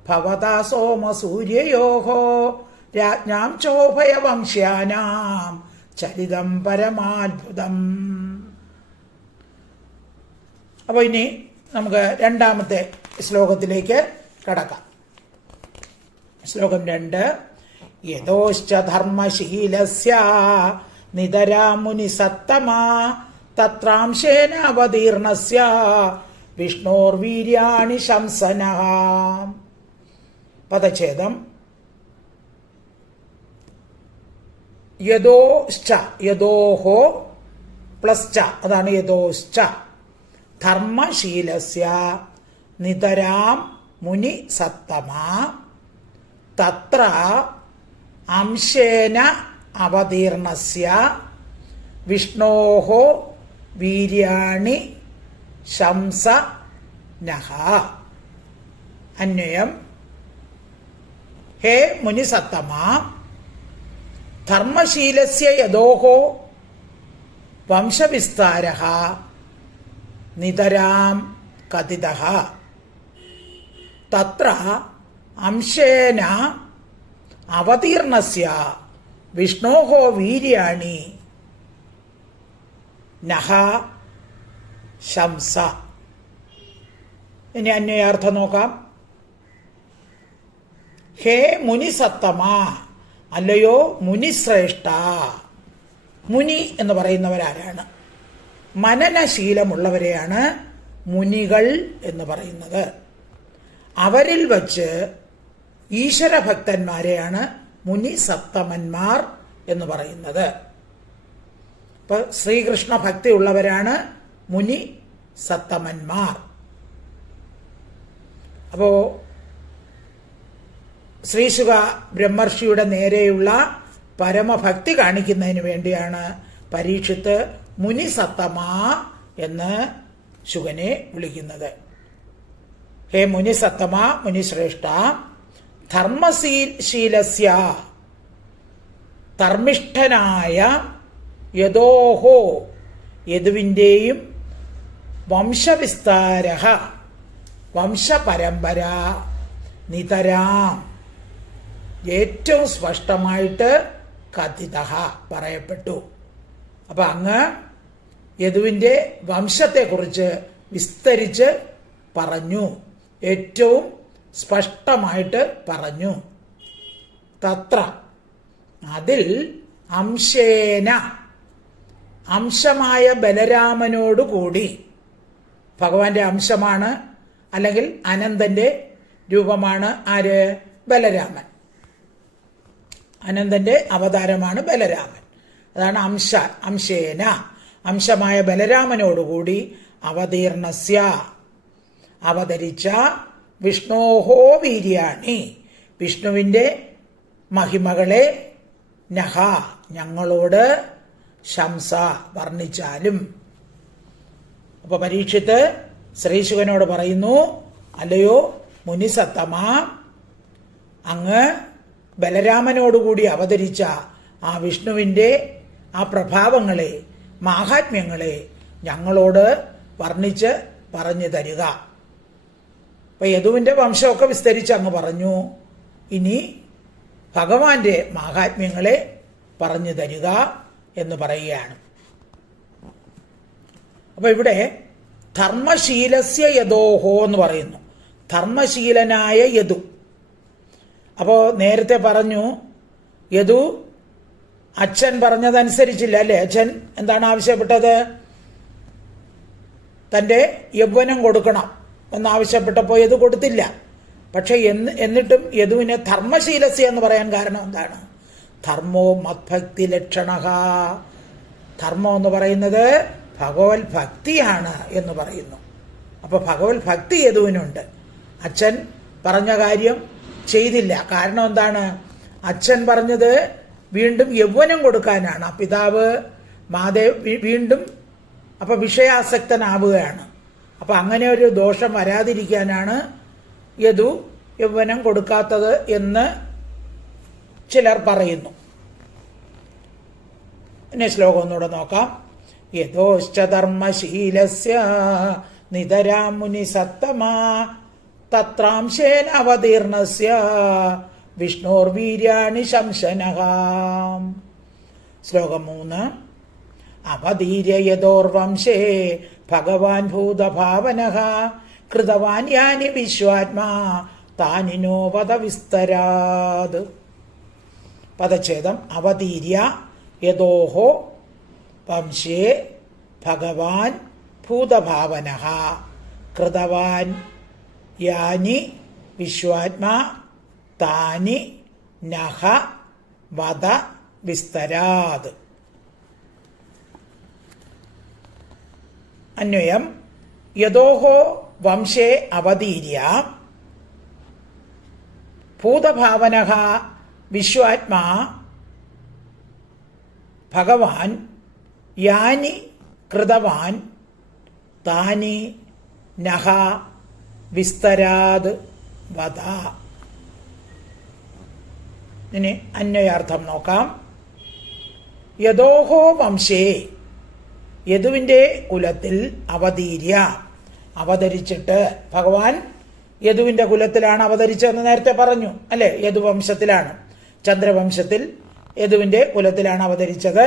ഭവതാ സോമസൂര്യയോഹോ രാജ്ഞാം ചോഭയവംശ്യാനാം ചരിതം പരമാത്ഭുതം. അപ്പോൾ ഇനി നമുക്ക് രണ്ടാമത്തെ ശ്ലോകത്തിലേക്ക് കടക്കാം. ശ്ലോകം 2. യഥോശ്ച ധർമ്മശീലസ്യ നിതരാ മുനിസത്തമാ തത്രാംശേന അവതീർണസ്യ വിഷ്ണോർവീര്യാണി ശംസനഃ. പദച്ഛേദം. യഥോശ്ച, യഥോഹോ പ്ലസ് ച, അതാണ് യഥോശ്ച. ധർമ്മശീലസ്യ നിതരാം മുനി സത്തമാ തത്ര അംശേന അവതീർണസ്യ വിഷ്ണോഹോ വീര്യാണി ശംസനഃ. അന്വയം. ഹേ മുനിസത്തമാ, ധർമ്മശീലസ്യ യഥോഹോ വംശവിസ്താരഃ നിതരാം കഥിതഃ തത്ര അംശേന അവതീർണസ്യ വിഷ്ണോഹോ വീര്യാണി നഃ ശംസ. ഇനി അന്വയാർത്ഥം നോക്കാം. ഹേ മുനിസത്തമാ, അല്ലയോ മുനിശ്രേഷ്ഠ. മുനി എന്ന് പറയുന്നവരാരാണ്? മനനശീലമുള്ളവരെയാണ് മുനികൾ എന്ന് പറയുന്നത്. അവരിൽ വച്ച് ഈശ്വരഭക്തന്മാരെയാണ് മുനിസത്തമന്മാർ എന്ന് പറയുന്നത്. ഇപ്പൊ ശ്രീകൃഷ്ണ ഭക്തി ഉള്ളവരാണ് മുനി സത്തമന്മാർ. അപ്പോ ശ്രീശുക ബ്രഹ്മർഷിയുടെ നേരെയുള്ള പരമഭക്തി കാണിക്കുന്നതിന് വേണ്ടിയാണ് പരീക്ഷിത്ത് മുനിസത്തമാ എന്ന് ശുകനെ വിളിക്കുന്നത്. ഹേ മുനിസത്തമാ, മുനിശ്രേഷ്ഠ. ധർമ്മശീലസ്യ, ധർമ്മിഷ്ഠനായ യഥോഹോ, യദുവിൻ്റെയും വംശവിസ്താരഃ, വംശപരമ്പര നിതരാം, ഏറ്റവും സ്പഷ്ടമായിട്ട് കഥിതഃ പറയപ്പെട്ടു. അപ്പൊ അങ്ങ് യദുവിൻ്റെ വംശത്തെക്കുറിച്ച് വിസ്തരിച്ച് പറഞ്ഞു, ഏറ്റവും സ്പഷ്ടമായിട്ട് പറഞ്ഞു. തത്ര, അതിൽ അംശേന, അംശമായ ബലരാമനോടുകൂടി, ഭഗവാന്റെ അംശമാണ് അല്ലെങ്കിൽ അനന്തന്റെ രൂപമാണ് ആര്? ബലരാമൻ. അനന്തന്റെ അവതാരമാണ് ബലരാമൻ. അതാണ് അംശേന, അംശമായ ബലരാമനോടുകൂടി അവതീർണസ്യ, അവതരിച്ച വിഷ്ണോഹോ വീര്യാണി, വിഷ്ണുവിൻ്റെ മഹിമകളെ നഹ, ഞങ്ങളോട് ശംസ വർണ്ണിച്ചാലും. അപ്പൊ പരീക്ഷിത്ത് ശ്രീശുകനോട് പറയുന്നു, അല്ലയോ മുനിസത്തമാ, അങ്ങ് ബലരാമനോടുകൂടി അവതരിച്ച ആ വിഷ്ണുവിൻ്റെ ആ പ്രഭാവങ്ങളെ, മാഹാത്മ്യങ്ങളെ ഞങ്ങളോട് വർണ്ണിച്ച് പറഞ്ഞു തരിക. അപ്പൊ യദുവിൻ്റെ വംശമൊക്കെ വിസ്തരിച്ച് അങ്ങ് പറഞ്ഞു. ഇനി ഭഗവാന്റെ മാഹാത്മ്യങ്ങളെ പറഞ്ഞു തരിക എന്ന് പറയുകയാണ്. അപ്പൊ ഇവിടെ ധർമ്മശീലസ്യ യദോഹോ എന്ന് പറയുന്നു. ധർമ്മശീലനായ യദു. അപ്പോ നേരത്തെ പറഞ്ഞു യദു അച്ഛൻ പറഞ്ഞതനുസരിച്ചില്ല അല്ലേ? അച്ഛൻ എന്താണ് ആവശ്യപ്പെട്ടത്? തൻ്റെ യൗവനം കൊടുക്കണം എന്നാവശ്യപ്പെട്ടപ്പോൾ യദു കൊടുത്തില്ല. പക്ഷെ എന്നിട്ടും യദുവിനെ ധർമ്മശീലസ്യ എന്ന് പറയാൻ കാരണം എന്താണ്? ധർമ്മോ മദ്ഭക്തി ലക്ഷണഃ. ധർമ്മം എന്ന് പറയുന്നത് ഭഗവത് ഭക്തിയാണ് എന്ന് പറയുന്നു. അപ്പൊ ഭഗവത് ഭക്തി യദുവിനുണ്ട്. അച്ഛൻ പറഞ്ഞ കാര്യം ചെയ്തില്ല. കാരണം എന്താണ്? അച്ഛൻ പറഞ്ഞത് വീണ്ടും യൗവനം കൊടുക്കാനാണ്. പിതാവ് വീണ്ടും അപ്പൊ വിഷയാസക്തനാവുകയാണ്. അപ്പൊ അങ്ങനെ ഒരു ദോഷം വരാതിരിക്കാനാണ് യദു യൗവനം കൊടുക്കാത്തത് എന്ന് ചിലർ പറയുന്നു. പിന്നെ ശ്ലോകം ഒന്നുകൂടെ നോക്കാം. യഥോശ്ച ധർമ്മശീലസ്യ നിതരാം മുനി സത്തമാ തത്രാംശേന അവതീർണസ്യ വിഷ്ണോർവീര്യാണി ശംശനഃ. ശ്ലോകം 3. അവതീര്യ യഥോർവംശേ ഭഗവാൻ ഭൂതഭാവനഃ കൃതവാൻ യാനി വിശ്വാത്മാ താനിനോ പദവിസ്തരാത്. പദച്ഛേദം. അവതീര്യ യഥോഹോ വംശേ ഭഗവാൻ ഭൂതഭാവനഃ കൃതവാൻ യാനി വിശ്വാത്മാ താനി നഃ വദ വിസ്തരാത്. അന്വയം. യഥോഹോ വംശേ അവതീര്യ ഭൂതഭാവനഃ വിശ്വാത്മാ ഭഗവാൻ യാനി കൃതവാൻ താനി നഃ വിസ്തരാത് വദ. ഇനി അന്വയാർത്ഥം നോക്കാം. യഥോഹോ വംശേ യദുവിന്റെ കുലത്തിൽ അവതീര്യ അവതരിച്ചിട്ട്, ഭഗവാൻ യദുവിന്റെ കുലത്തിലാണ് അവതരിച്ചതെന്ന് നേരത്തെ പറഞ്ഞു അല്ലെ. യദുവംശത്തിലാണ്, ചന്ദ്രവംശത്തിൽ യദുവിന്റെ കുലത്തിലാണ് അവതരിച്ചത്.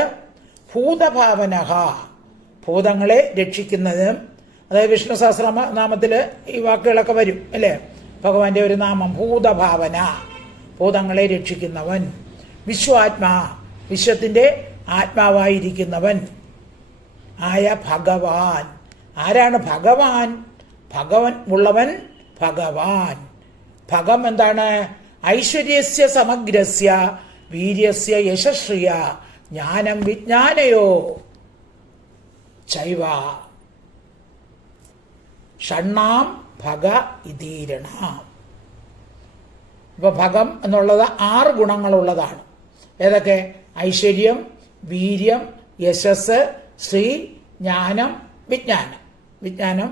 ഭൂതഭാവനഃ ഭൂതങ്ങളെ രക്ഷിക്കുന്നതും, അതായത് വിഷ്ണു സഹസ്രനാമത്തില് ഈ വാക്കുകളൊക്കെ വരും അല്ലെ. ഭഗവാന്റെ ഒരു നാമം ഭൂതഭാവന, ഭൂതങ്ങളെ രക്ഷിക്കുന്നവൻ. വിശ്വാത്മാ വിശ്വത്തിന്റെ ആത്മാവായിരിക്കുന്നവൻ ആയ ഭഗവാൻ. ആരാണ് ഭഗവാൻ? ഭഗവൻ ഉള്ളവൻ ഭഗവാൻ. ഭഗം എന്താണ്? ഐശ്വര്യസ്യ സമഗ്രസ്യ വീര്യസ്യ യശശ്രിയ ജ്ഞാനം വിജ്ഞാനയോ ചൈവ ഷണ്ണാം ഭഗ ഇതീരണ. ഇപ്പൊ ഭഗം എന്നുള്ളത് 6 ഗുണങ്ങളുള്ളതാണ്. ഏതൊക്കെ? ഐശ്വര്യം, വീര്യം, യശസ്, ശ്രീ, ജ്ഞാനം, വിജ്ഞാനം. വിജ്ഞാനം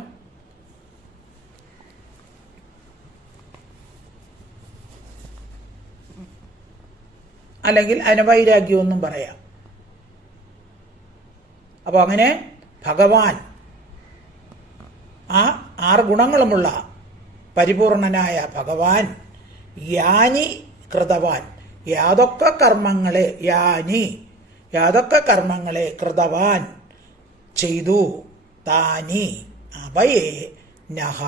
അല്ലെങ്കിൽ അനവൈരാഗ്യം എന്നും പറയാം. അപ്പൊ അങ്ങനെ ഭഗവാൻ ആ 6 ഗുണങ്ങളുമുള്ള പരിപൂർണനായ ഭഗവാൻ യാനി കൃതവാൻ യാതൊക്കെ കർമ്മങ്ങളെ കൃതവാൻ ചെയ്തു താനി അവയെ നഹ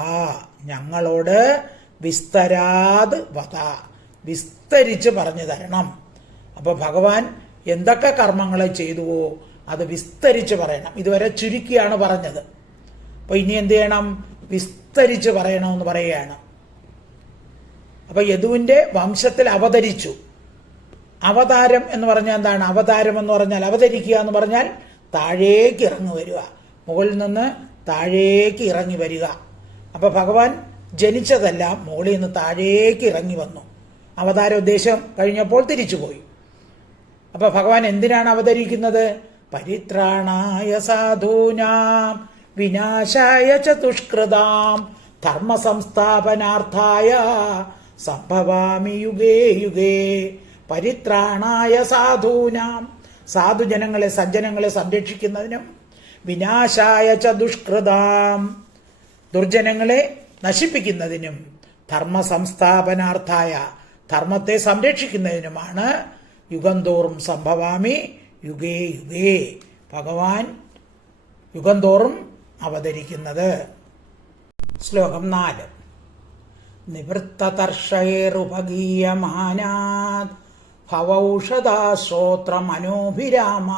ഞങ്ങളോട് വിസ്തരാത് വദ വിസ്തരിച്ച് പറഞ്ഞു തരണം. അപ്പൊ ഭഗവാൻ എന്തൊക്കെ കർമ്മങ്ങളെ ചെയ്തുവോ അത് വിസ്തരിച്ച് പറയണം. ഇതുവരെ ചുരുക്കിയാണ് പറഞ്ഞത്. അപ്പൊ ഇനി എന്ത് ചെയ്യണം? വിസ്തരിച്ച് പറയണമെന്ന് പറയുകയാണ്. അപ്പൊ യദുവിന്റെ വംശത്തിൽ അവതരിച്ചു. അവതാരം എന്ന് പറഞ്ഞാൽ എന്താണ്? അവതാരം എന്ന് പറഞ്ഞാൽ അവതരിക്കുക എന്ന് പറഞ്ഞാൽ താഴേക്ക് ഇറങ്ങി വരിക, മുകളിൽ നിന്ന് താഴേക്ക് ഇറങ്ങി വരിക. അപ്പൊ ഭഗവാൻ ജനിച്ചതല്ല, മുകളിൽ നിന്ന് താഴേക്ക് ഇറങ്ങി വന്നു. അവതാര ഉദ്ദേശം കഴിഞ്ഞപ്പോൾ തിരിച്ചുപോയി. അപ്പൊ ഭഗവാൻ എന്തിനാണ് അവതരിക്കുന്നത്? പരിത്രാണായ സാധൂനാം വിനാശായ ച ദുഷ്കൃതാം ധർമ്മ സംസ്ഥാപനാർത്ഥായ സംഭവാമി യുഗേ യുഗേ. പരിത്രാണായ സാധൂനാം സാധുജനങ്ങളെ സജ്ജനങ്ങളെ സംരക്ഷിക്കുന്നതിനും വിനാശായ ച ദുഷ്കൃതാം ദുർജനങ്ങളെ നശിപ്പിക്കുന്നതിനും ധർമ്മ സംസ്ഥാപനാർത്ഥായ ധർമ്മത്തെ സംരക്ഷിക്കുന്നതിനുമാണ് യുഗം തോറും സംഭവാമി യുഗേ യുഗേ ഭഗവാൻ യുഗം തോറും അവതരിക്കുന്നത്. ശ്ലോകം 4. നിവൃത്തതർഷയേറുപഗീയമാനാത് ഭവൗഷധാശ്രോത്രമനോഭിരാമ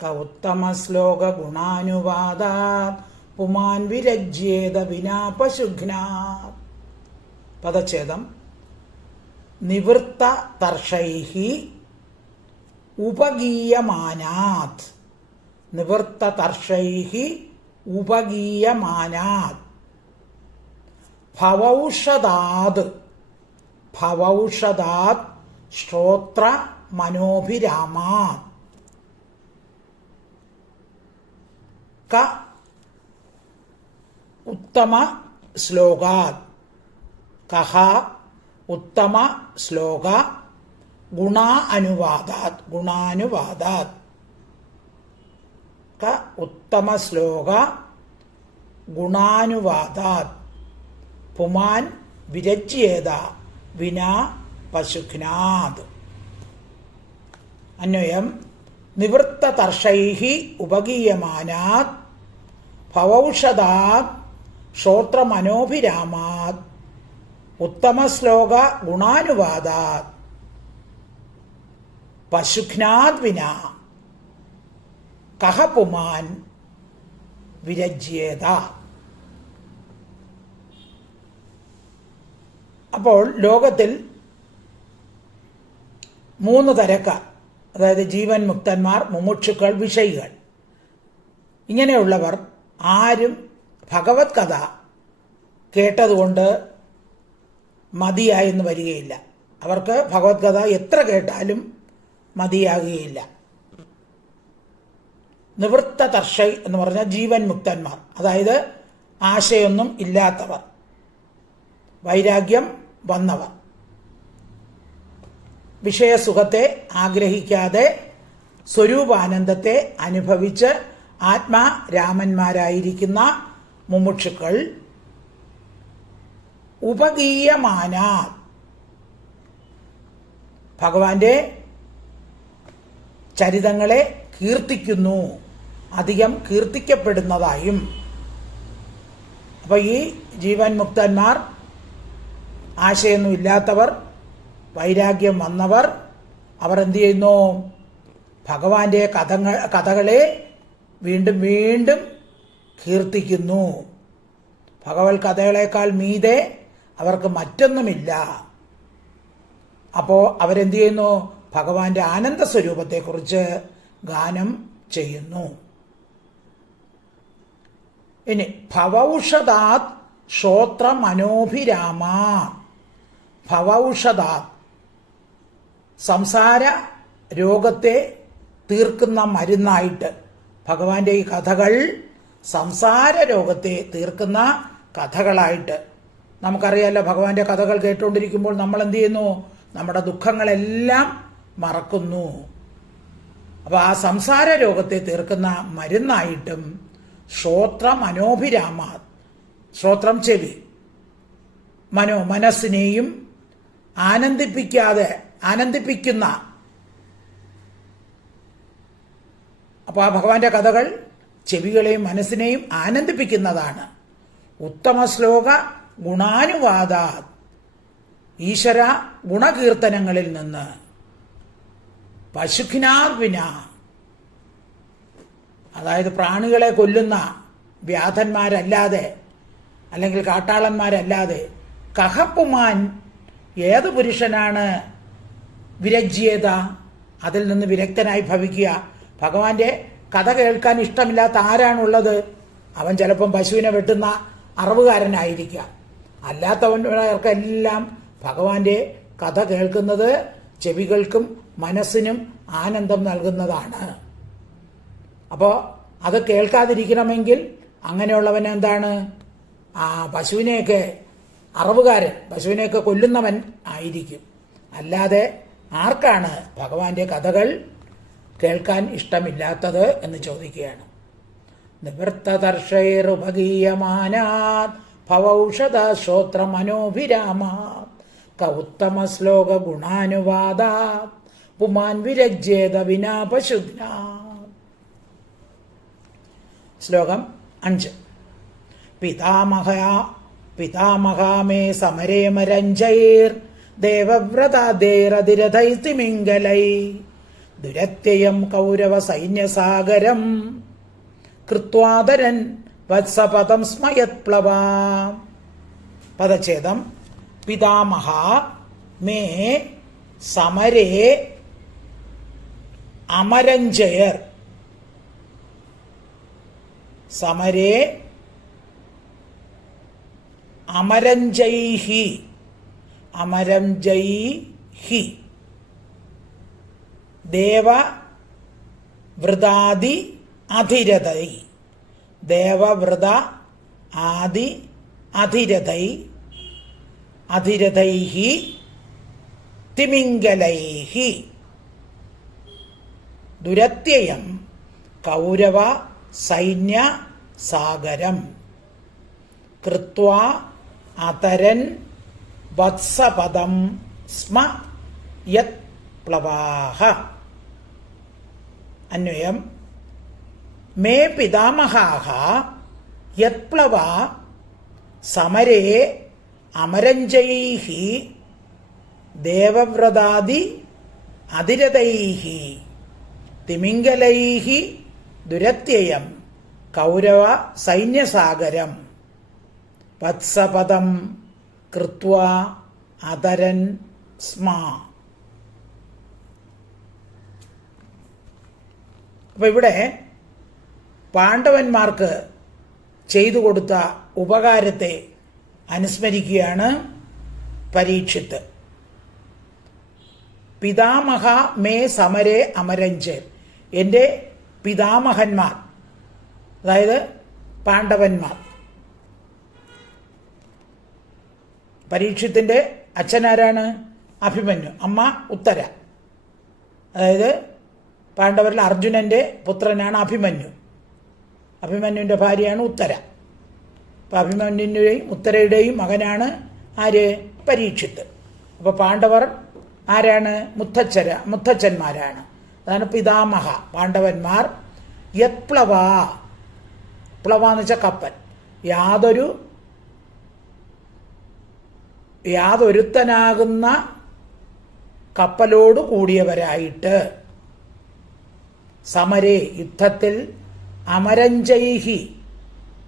കൗത്തമ ശ്ലോക ഗുണാനുവാദാത് പുമാൻ വിരജ്യേത വിനാ പശുഘ്നാത്. പദച്ഛേദം. നിവൃത്ത തർഷൈഹി ഉപഗീയമാനാത്. നിവൃത്ത തർഷൈഹി ഉപഗീയമാനാത് ഭവൗഷധാത്. ഭവൗഷധാത് ശ്രോത്ര മനോഭിരാമാത് ക ഉത്തമ ശ്ലോകാത്. കഹ ഉത്തമ ശ്ലോക ഗുണാനുവാദാത്. ഗുണാനുവാദാത് ക ഉത്തമ ശ്ലോക ഗുണാനുവാദാത് പുമാൻ വിരജ്യേത വിനാ പശുഘ്നാത്. അന്വയം നിവൃത്തതർഷൈഃ ഉപഗീയമാനാത് ഭവൗഷധാത് ശ്രോത്രമനോഭിരാമാത് ഉത്തമശ്ലോക ഗുണാനുവാദാത് പശുഘ്നാത് വിനാ കഹ പുമാൻ വിരജ്യേത. അപ്പോൾ ലോകത്തിൽ 3 തരക്കാർ, അതായത് ജീവൻ മുക്തന്മാർ, മുമുക്ഷുക്കൾ, വിഷയികൾ. ഇങ്ങനെയുള്ളവർ ആരും ഭഗവത് കഥ കേട്ടതുകൊണ്ട് മതിയായെന്ന് വരികയില്ല. അവർക്ക് ഭഗവത് കഥ എത്ര കേട്ടാലും മതിയാകുകയില്ല. നിവൃത്ത തർഷൈ എന്ന് പറഞ്ഞാൽ ജീവൻ മുക്തന്മാർ, അതായത് ആശയൊന്നും ഇല്ലാത്തവർ, വൈരാഗ്യം വന്നവർ, വിഷയസുഖത്തെ ആഗ്രഹിക്കാതെ സ്വരൂപാനന്ദത്തെ അനുഭവിച്ച് ആത്മാരാമന്മാരായിരിക്കുന്ന മുമുക്ഷുക്കൾ. ഉപഗീയമാന ഭഗവാന്റെ ചരിതങ്ങളെ കീർത്തിക്കുന്നു, അധികം കീർത്തിക്കപ്പെടുന്നതായും. അപ്പോൾ ഈ ജീവൻ മുക്തന്മാർ, ആശയൊന്നും ഇല്ലാത്തവർ, വൈരാഗ്യം വന്നവർ, അവർ എന്തു ചെയ്യുന്നു? ഭഗവാന്റെ കഥകളെ വീണ്ടും വീണ്ടും കീർത്തിക്കുന്നു. ഭഗവത് കഥകളേക്കാൾ മീതെ അവർക്ക് മറ്റൊന്നുമില്ല. അപ്പോൾ അവരെന്ത് ചെയ്യുന്നു? ഭഗവാന്റെ ആനന്ദ സ്വരൂപത്തെക്കുറിച്ച് ഗാനം ചെയ്യുന്നു. ഇനി ഭവൗഷധാത് ശ്രോത്ര മനോഭിരാമ. ഭവൗഷധാത് സംസാര രോഗത്തെ തീർക്കുന്ന മരുന്നായിട്ട് ഭഗവാന്റെ ഈ കഥകൾ സംസാര രോഗത്തെ തീർക്കുന്ന കഥകളായിട്ട്. നമുക്കറിയാലോ, ഭഗവാന്റെ കഥകൾ കേട്ടുകൊണ്ടിരിക്കുമ്പോൾ നമ്മൾ എന്ത് ചെയ്യുന്നു? നമ്മുടെ ദുഃഖങ്ങളെല്ലാം മറക്കുന്നു. അപ്പോൾ ആ സംസാര രോഗത്തെ തീർക്കുന്ന മരുന്നായിട്ടും ശ്രോത്ര മനോഭിരാമ, ശ്രോത്രം ചെവി, മനസ്സിനെയും ആനന്ദിപ്പിക്കുന്ന. അപ്പോൾ ആ ഭഗവാന്റെ കഥകൾ ചെവികളെയും മനസ്സിനെയും ആനന്ദിപ്പിക്കുന്നതാണ്. ഉത്തമ ശ്ലോക ഗുണാനുവാദ, ഈശ്വര ഗുണകീർത്തനങ്ങളിൽ നിന്ന്. പശുഘ്നാർവിന, അതായത് പ്രാണികളെ കൊല്ലുന്ന വ്യാധന്മാരല്ലാതെ, അല്ലെങ്കിൽ കാട്ടാളന്മാരല്ലാതെ. കഹപ്പുമാൻ, ഏത് പുരുഷനാണ് വിരജ്യേത, അതിൽ നിന്ന് വിരക്തനായി ഭവിക്കുക? ഭഗവാന്റെ കഥ കേൾക്കാൻ ഇഷ്ടമില്ലാത്ത ആരാണുള്ളത്? അവൻ ചിലപ്പം പശുവിനെ വെട്ടുന്ന അറവുകാരനായിരിക്കാം. അല്ലാത്തവന്മാർക്കെല്ലാം ഭഗവാന്റെ കഥ കേൾക്കുന്നത് ചെവികൾക്കും മനസ്സിനും ആനന്ദം നൽകുന്നതാണ്. അപ്പോൾ അത് കേൾക്കാതിരിക്കണമെങ്കിൽ അങ്ങനെയുള്ളവൻ എന്താണ്? ആ പശുവിനെയൊക്കെ അറവുകാരൻ, പശുവിനെയൊക്കെ കൊല്ലുന്നവൻ ആയിരിക്കും. അല്ലാതെ ആർക്കാണ് ഭഗവാന്റെ കഥകൾ കേൾക്കാൻ ഇഷ്ടമില്ലാത്തത് എന്ന് ചോദിക്കുകയാണ്. നിവൃത്തതർഷൈരുപഗീയമാനാത് ഭവൗഷധ ശ്രോത്ര മനോഭിരാമാത് കൗത്തമ ശ്ലോക ഗുണാനുവാദാത് പുമാൻ വിരജ്യേത വിനാ പശുഘ്നാത്. ശ്ലോകം 5. പിതാമഹാമേ സമരേമരഞ്ജൈർ ദേവവ്രതാദേരതിരഥൈസ്തിമിംഗലൈ ദുരത്യയം കൗരവ സൈന്യസാഗരം കൃത്വാദരൻ വത്സപദം സ്മയത്പ്ലവാ. പദച്ഛേദം. പിതാമഹ മേ സമരേ അമരഞ്ജയർ. സമരേ അമരഞ്ജൈഹി, അമരഞ്ജൈഹി ദേവവൃതാദി അധിരഥൈ, ദേവവൃത ആദി അധിരഥൈഹി തിമിംഗലൈഹി ദുരത്യയം കൗരവ സൈന്യ സാഗരം കൃത്വാ അതരൻ വത്സപദം സ്മ യത് പ്ലവാഹ. അന്വയം: മേ പിതാമഹാഃ യത്പ്ലവാ സമരേ അമരഞ്ജയൈഃ ദേവവ്രതാദി അതിരഥൈഃ തിമിംഗലൈഃ ദുരത്യയം കൗരവ സൈന്യസാഗരം വത്സപദം കൃത്വാ അതരൻ സ്മ. അപ്പോൾ ഇവിടെ പാണ്ഡവന്മാർക്ക് ചെയ്തു കൊടുത്ത ഉപകാരത്തെ അനുസ്മരിക്കുകയാണ് പരീക്ഷിത്ത്. പിതാമഹ മേ സമരേ അമരഞ്ച്, എൻ്റെ പിതാമഹന്മാർ, അതായത് പാണ്ഡവന്മാർ. പരീക്ഷത്തിൻ്റെ അച്ഛനാരാണ്? അഭിമന്യു. അമ്മ ഉത്തര. അതായത് പാണ്ഡവരിൽ അർജുനൻ്റെ പുത്രനാണ് അഭിമന്യു. അഭിമന്യുവിൻ്റെ ഭാര്യയാണ് ഉത്തര. അപ്പോൾ അഭിമന്യുവിൻ്റെയും ഉത്തരയുടെയും മകനാണ് ആര്? പരീക്ഷിത്ത്. അപ്പോൾ പാണ്ഡവർ ആരാണ്? മുത്തച്ഛന്മാരാണ്. അതാണ് പിതാമഹ. പാണ്ഡവന്മാർ യത്പ്ലവ, പ്ലവ എന്ന് വെച്ചാൽ കപ്പൽ, യാതൊരുത്തനാകുന്ന കപ്പലോട് കൂടിയവരായിട്ട് സമരേ യുദ്ധത്തിൽ അമരഞ്ജൈഹി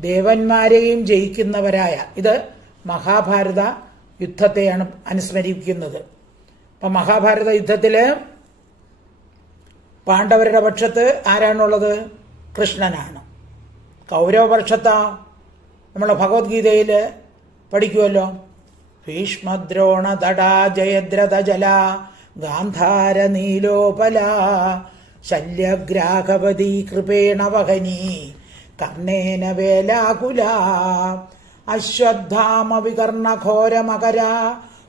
ദേവന്മാരെയും ജയിക്കുന്നവരായ. ഇത് മഹാഭാരത യുദ്ധത്തെയാണ് അനുസ്മരിക്കുന്നത്. അപ്പം മഹാഭാരത യുദ്ധത്തിൽ പാണ്ഡവരുടെ പക്ഷത്ത് ആരാണുള്ളത്? കൃഷ്ണനാണ്. കൗരവപക്ഷത്താ നമ്മൾ ഭഗവത്ഗീതയിൽ പഠിക്കുമല്ലോ, ഭീഷ്മദ്രോണ തടാ ജയദ്രഥ ജല ഗാന്ധാര നീലോപല ശല്യഗ്രാഹവതി കൃപേണ വഹനി കർണേന വേലാകുല അശ്വത്ഥാമ വികർണ ഘോരമകര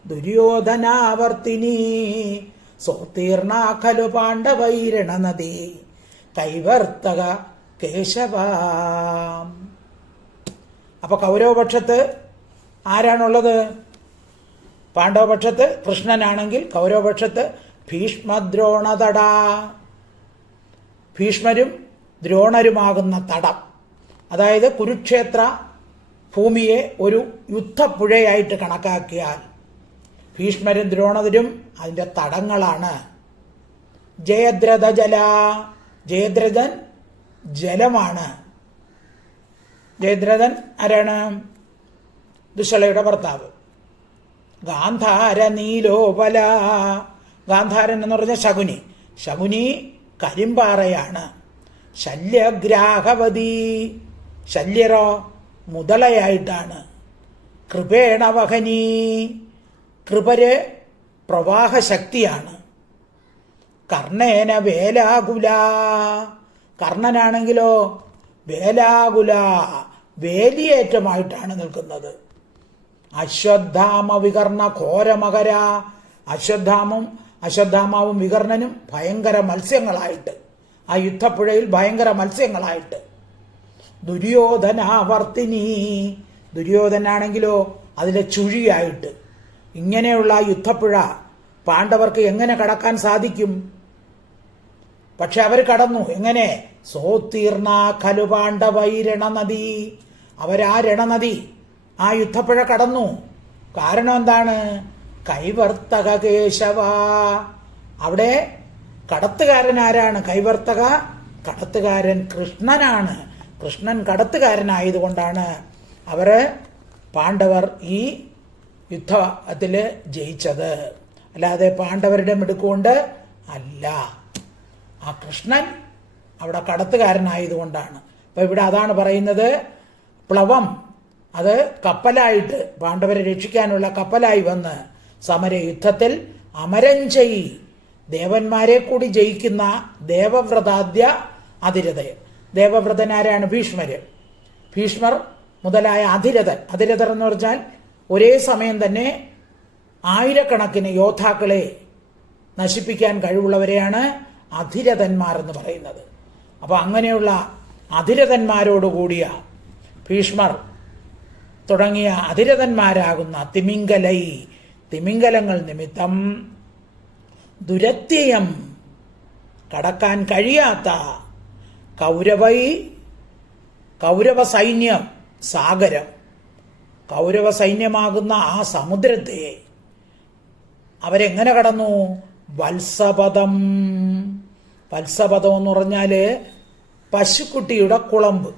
ദുര്യോധനാവർത്തിനി സോത്തീർണ ഖലു പാണ്ഡവൈരണ നദി കൈവർത്തക കേശവ. അപ്പൊ കൗരവപക്ഷത്ത് ആരാണുള്ളത്? പാണ്ഡവപക്ഷത്ത് കൃഷ്ണനാണെങ്കിൽ കൗരവപക്ഷത്ത് ഭീഷ്മദ്രോണതട, ഭീഷ്മരും ദ്രോണരുമാകുന്ന തടം. അതായത് കുരുക്ഷേത്ര ഭൂമിയെ ഒരു യുദ്ധപ്പുഴയായിട്ട് കണക്കാക്കിയാൽ ഭീഷ്മരും ദ്രോണരും അതിൻ്റെ തടങ്ങളാണ്. ജയദ്രഥ ജല, ജയദ്രഥൻ ജലമാണ്. ജയദ്രഥൻ ആരാണ്? ദുശ്ശളയുടെ ഭർത്താവ്. ഗാന്ധാര നീലോപല, ഗാന്ധാരൻ എന്ന് പറഞ്ഞ ശകുനി. ശകുനി കരിമ്പാറയാണ്. ശല്യഗ്രാഹവതി, ശല്യരോ മുതലയായിട്ടാണ്. കൃപേണ വഹനി, കൃപര് പ്രവാഹശക്തിയാണ്. കർണേന വേലാകുല, കർണനാണെങ്കിലോ വേലാകുല വേലിയേറ്റമായിട്ടാണ് നിൽക്കുന്നത്. അശ്വത്ഥാമ വികർണ ഘോരമകര, അശ്വത്ഥാമാവും വികർണനും ഭയങ്കര മത്സ്യങ്ങളായിട്ട്, ആ യുദ്ധപ്പുഴയിൽ ഭയങ്കര മത്സ്യങ്ങളായിട്ട്. ദുര്യോധനാവർത്തിനി, ദുര്യോധനാണെങ്കിലോ അതിലെ ചുഴിയായിട്ട്. ഇങ്ങനെയുള്ള യുദ്ധപ്പുഴ പാണ്ഡവർക്ക് എങ്ങനെ കടക്കാൻ സാധിക്കും? പക്ഷെ അവർ കടന്നു. എങ്ങനെ? സോത്തീർണ ഖലു പാണ്ഡവൈരണ നദി, അവരാ രണനദി, ആ യുദ്ധപ്പുഴ കടന്നു. കാരണം എന്താണ്? കൈവർത്തക കേശവ, അവിടെ കടത്തുകാരൻ ആരാണ്? കൈവർത്തക, കടത്തുകാരൻ കൃഷ്ണനാണ്. കൃഷ്ണൻ കടത്തുകാരനായതുകൊണ്ടാണ് പാണ്ഡവർ ഈ യുദ്ധത്തിൽ ജയിച്ചത്. അല്ലാതെ പാണ്ഡവരുടെ മിടുക്കുകൊണ്ട് അല്ല, ആ കൃഷ്ണൻ അവിടെ കടത്തുകാരനായതുകൊണ്ടാണ്. അപ്പൊ ഇവിടെ അതാണ് പറയുന്നത്. പ്ലവം, അത് കപ്പലായിട്ട് പാണ്ഡവരെ രക്ഷിക്കാനുള്ള കപ്പലായി വന്ന് സമര യുദ്ധത്തിൽ അമരഞ്ജയി, ദേവന്മാരെ കൂടി ജയിക്കുന്ന ദേവവ്രതാദ്യ അതിരഥയൻ. ദേവവ്രതനാരാണ്? ഭീഷ്മർ മുതലായ അധിരഥർ എന്ന് പറഞ്ഞാൽ ഒരേ സമയം തന്നെ ആയിരക്കണക്കിന് യോദ്ധാക്കളെ നശിപ്പിക്കാൻ കഴിവുള്ളവരെയാണ് അധിരഥന്മാർ എന്ന് പറയുന്നത്. അപ്പോൾ അങ്ങനെയുള്ള അധിരഥന്മാരോടുകൂടിയ ഭീഷ്മർ തുടങ്ങിയ അധിരഥന്മാരാകുന്ന തിമിംഗലങ്ങൾ നിമിത്തം ദുരത്യയം കടക്കാൻ കഴിയാത്ത കൗരവ സൈന്യം സാഗരം, കൗരവ സൈന്യമാകുന്ന ആ സമുദ്രത്തെ അവരെങ്ങനെ കടന്നു? വത്സപദം എന്ന് പറഞ്ഞാല് പശുക്കുട്ടിയുടെ കുളമ്പ്.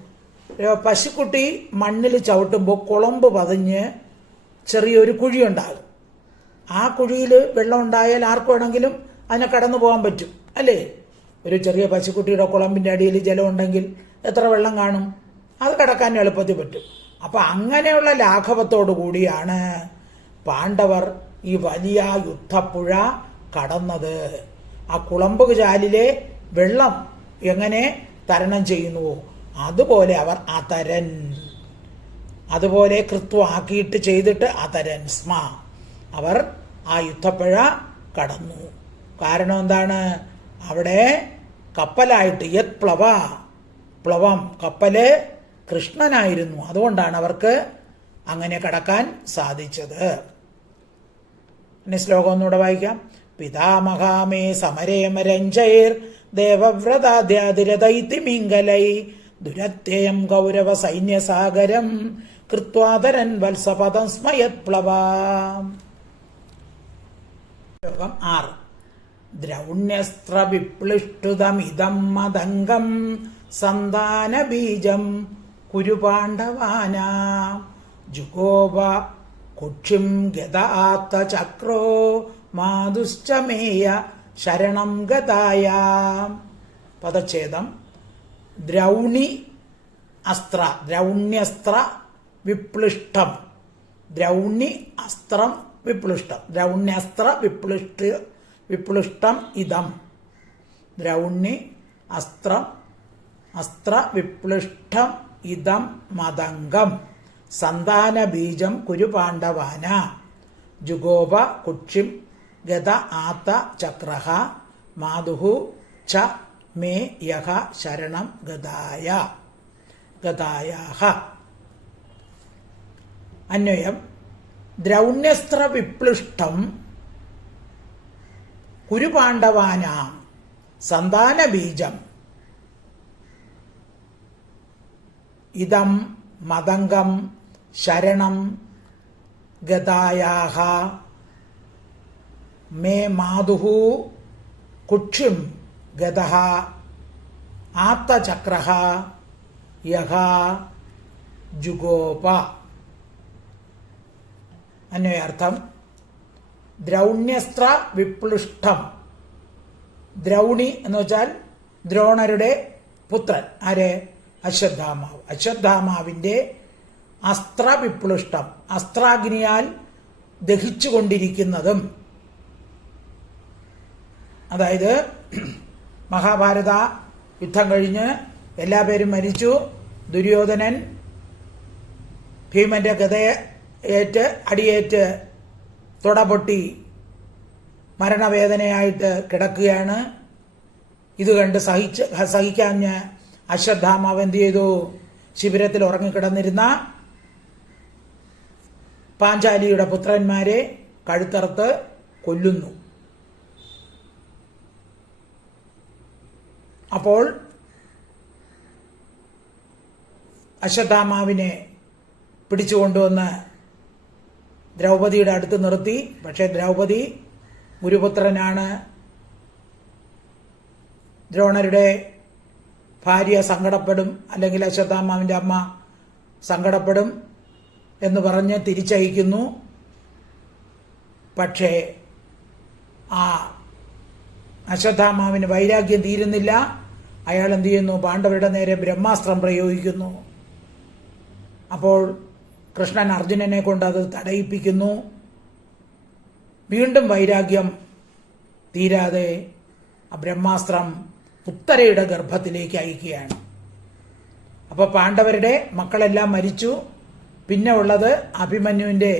പശുക്കുട്ടി മണ്ണിൽ ചവിട്ടുമ്പോൾ കുളമ്പ് പതിഞ്ഞ് ചെറിയൊരു കുഴിയുണ്ടാകും. ആ കുഴിയിൽ വെള്ളം ഉണ്ടായാൽ ആർക്ക് വേണമെങ്കിലും അതിനെ കടന്നു പോകാൻ പറ്റും, അല്ലേ? ഒരു ചെറിയ പശുക്കുട്ടിയുടെ കുളമ്പിന്റെ അടിയിൽ ജലം ഉണ്ടെങ്കിൽ എത്ര വെള്ളം കാണും? അത് കടക്കാൻ എളുപ്പത്തിൽ പറ്റും. അപ്പൊ അങ്ങനെയുള്ള ലാഘവത്തോടു കൂടിയാണ് പാണ്ഡവർ ഈ വലിയ യുദ്ധപ്പുഴ കടന്നത്. ആ കുളമ്പ് ചാലിലെ വെള്ളം എങ്ങനെ തരണം ചെയ്യുന്നുവോ അതുപോലെ അവർ അതരൻ, അതുപോലെ കൃത്വാക്കിയിട്ട് ചെയ്തിട്ട് അതരൻ സ്മ അവർ ആ യുദ്ധപ്പുഴ കടന്നു. കാരണം എന്താണ്? അവിടെ കപ്പലായിട്ട് യത് പ്ലവം കപ്പല് കൃഷ്ണനായിരുന്നു. അതുകൊണ്ടാണ് അവർക്ക് അങ്ങനെ കടക്കാൻ സാധിച്ചത്. ഇനി ശ്ലോകം ഒന്നുകൂടെ വായിക്കാം. പിതാമഹാമേ സമരേമരഞ്ജൈർ ദേവവ്രതാദ്യാതിരഥൈതിമിംഗലൈ ദുരത്യയം കൗരവ സൈന്യസാഗരം കൃത്വാതരൻ വത്സപദം സ്മയത് പ്ലവാം. ശ്ലോകം 6. ദ്രൗണ്യസ്ത്ര വിപ്ലിഷ്ടുതമിദം മദംഗം സന്താനബീജം കുരുപാണ്ഡവാനാം ജുഗോപ കുക്ഷിം ഗതാത്ത ചക്രോ മാതുശ്ചമേയ ശരണം ഗതായാം. പദച്ഛേദം. ദ്രൗണ്യസ്ത്ര വിപ്ലിഷ്ടം. ദ്രൗണ്യസ്ത്ര വിപ്ലിഷ്ടം ഇദം. അസ്ത്ര വിപ്ലിഷ്ടം ഇദം മദംഗം സന്താനബീജം കുരു പാണ്ഡവാന ജുഗോപ കുക്ഷിം ഗത ആത്ത ചക്രഹ മാതുഹു ച മേ യഹ ശരണം ഗതായാഹ. അന്വയം. ദ്രൗണ്യസ്ത്ര വിപ്ലിഷ്ടം കുരുപാണ്ഡവാനാം സന്താനബീജം ഇദം മദംഗം ശരണം ഗതായാഹ മേ മാതുഹു കുക്ഷിം ഗതഃ ആത്തചക്രഃ യഹ ജുഗോപ. അന്വയാർത്ഥം. ദ്രൗണ്യസ്ത്ര വിപ്ലിഷ്ടം. ദ്രൗണി എന്ന് വെച്ചാൽ ദ്രോണരുടെ പുത്രൻ. ആര്? അശ്വത്ഥാമാവ്. അശ്വത്ഥാമാവിന്റെ അസ്ത്രവിപ്ലിഷ്ടം, അസ്ത്രാഗ്നിയാൽ ദഹിച്ചുകൊണ്ടിരിക്കുന്നതും. അതായത് മഹാഭാരത യുദ്ധം കഴിഞ്ഞ് എല്ലാപേരും മരിച്ചു. ദുര്യോധനൻ ഭീമന്റെ ഗതയേറ്റ് അടിയേറ്റ് തുടപൊട്ടി മരണവേദനയായിട്ട് കിടക്കുകയാണ്. ഇത് കണ്ട് സഹിക്കാഞ്ഞ് അശ്വത്ഥാമാവ് എന്ത് ചെയ്തു? ശിബിരത്തിൽ ഉറങ്ങിക്കിടന്നിരുന്ന പാഞ്ചാലിയുടെ പുത്രന്മാരെ കഴുത്തറുത്ത് കൊല്ലുന്നു. അപ്പോൾ അശ്വത്ഥാമാവിനെ പിടിച്ചുകൊണ്ടുവന്ന് ദ്രൗപദിയുടെ അടുത്ത് നിർത്തി. പക്ഷേ ദ്രൗപദി ഗുരുപുത്രനാണ്, ദ്രോണരുടെ ഭാര്യ സങ്കടപ്പെടും, അല്ലെങ്കിൽ അശ്വത്ഥാമാവിന്റെ അമ്മ സങ്കടപ്പെടും എന്ന് പറഞ്ഞ് തിരിച്ചയക്കുന്നു. പക്ഷേ ആ അശ്വത്ഥാമാവിന് വൈരാഗ്യം തീരുന്നില്ല. അയാൾ എന്ത് ചെയ്യുന്നു? പാണ്ഡവരുടെ നേരെ ബ്രഹ്മാസ്ത്രം പ്രയോഗിക്കുന്നു. അപ്പോൾ കൃഷ്ണൻ അർജുനനെ കൊണ്ട് അത് തടയിപ്പിക്കുന്നു. വീണ്ടും വൈരാഗ്യം തീരാതെ ആ ബ്രഹ്മാസ്ത്രം ഉത്തരയുടെ ഗർഭത്തിലേക്ക് അയക്കുകയാണ്. അപ്പോൾ പാണ്ഡവരുടെ മക്കളെല്ലാം മരിച്ചു. പിന്നെ ഉള്ളത് അഭിമന്യുവിൻ്റെ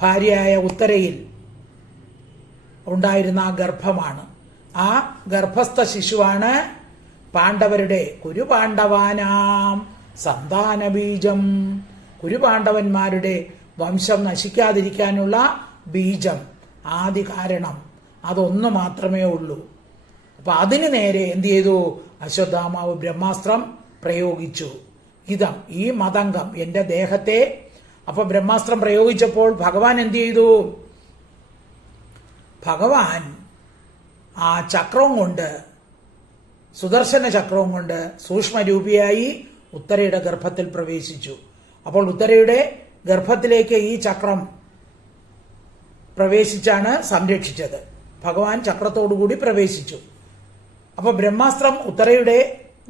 ഭാര്യയായ ഉത്തരയിൽ ഉണ്ടായിരുന്ന ആ ഗർഭമാണ്. ആ ഗർഭസ്ഥ ശിശുവാണ് പാണ്ഡവരുടെ കുരുപാണ്ഡവാനാം സന്താനബീജം, കുരുപാണ്ഡവന്മാരുടെ വംശം നശിക്കാതിരിക്കാനുള്ള ബീജം, ആദി കാരണം. അതൊന്നു മാത്രമേ ഉള്ളൂ. അപ്പൊ അതിന് നേരെ എന്ത് ചെയ്തു? അശ്വത്ഥാമാവ് ബ്രഹ്മാസ്ത്രം പ്രയോഗിച്ചു. ഇതം, ഈ മതംഗം എന്റെ ദേഹത്തെ. അപ്പൊ ബ്രഹ്മാസ്ത്രം പ്രയോഗിച്ചപ്പോൾ ഭഗവാൻ എന്ത് ചെയ്തു? ഭഗവാൻ ആ ചക്രവും കൊണ്ട്, സുദർശന ചക്രവും കൊണ്ട് സൂക്ഷ്മരൂപിയായി ഉത്തരയുടെ ഗർഭത്തിൽ പ്രവേശിച്ചു. അപ്പോൾ ഉത്തരയുടെ ഗർഭത്തിലേക്ക് ഈ ചക്രം പ്രവേശിച്ചാണ് സംരക്ഷിച്ചത്. ഭഗവാൻ ചക്രത്തോടുകൂടി പ്രവേശിച്ചു. അപ്പോൾ ബ്രഹ്മാസ്ത്രം ഉത്തരയുടെ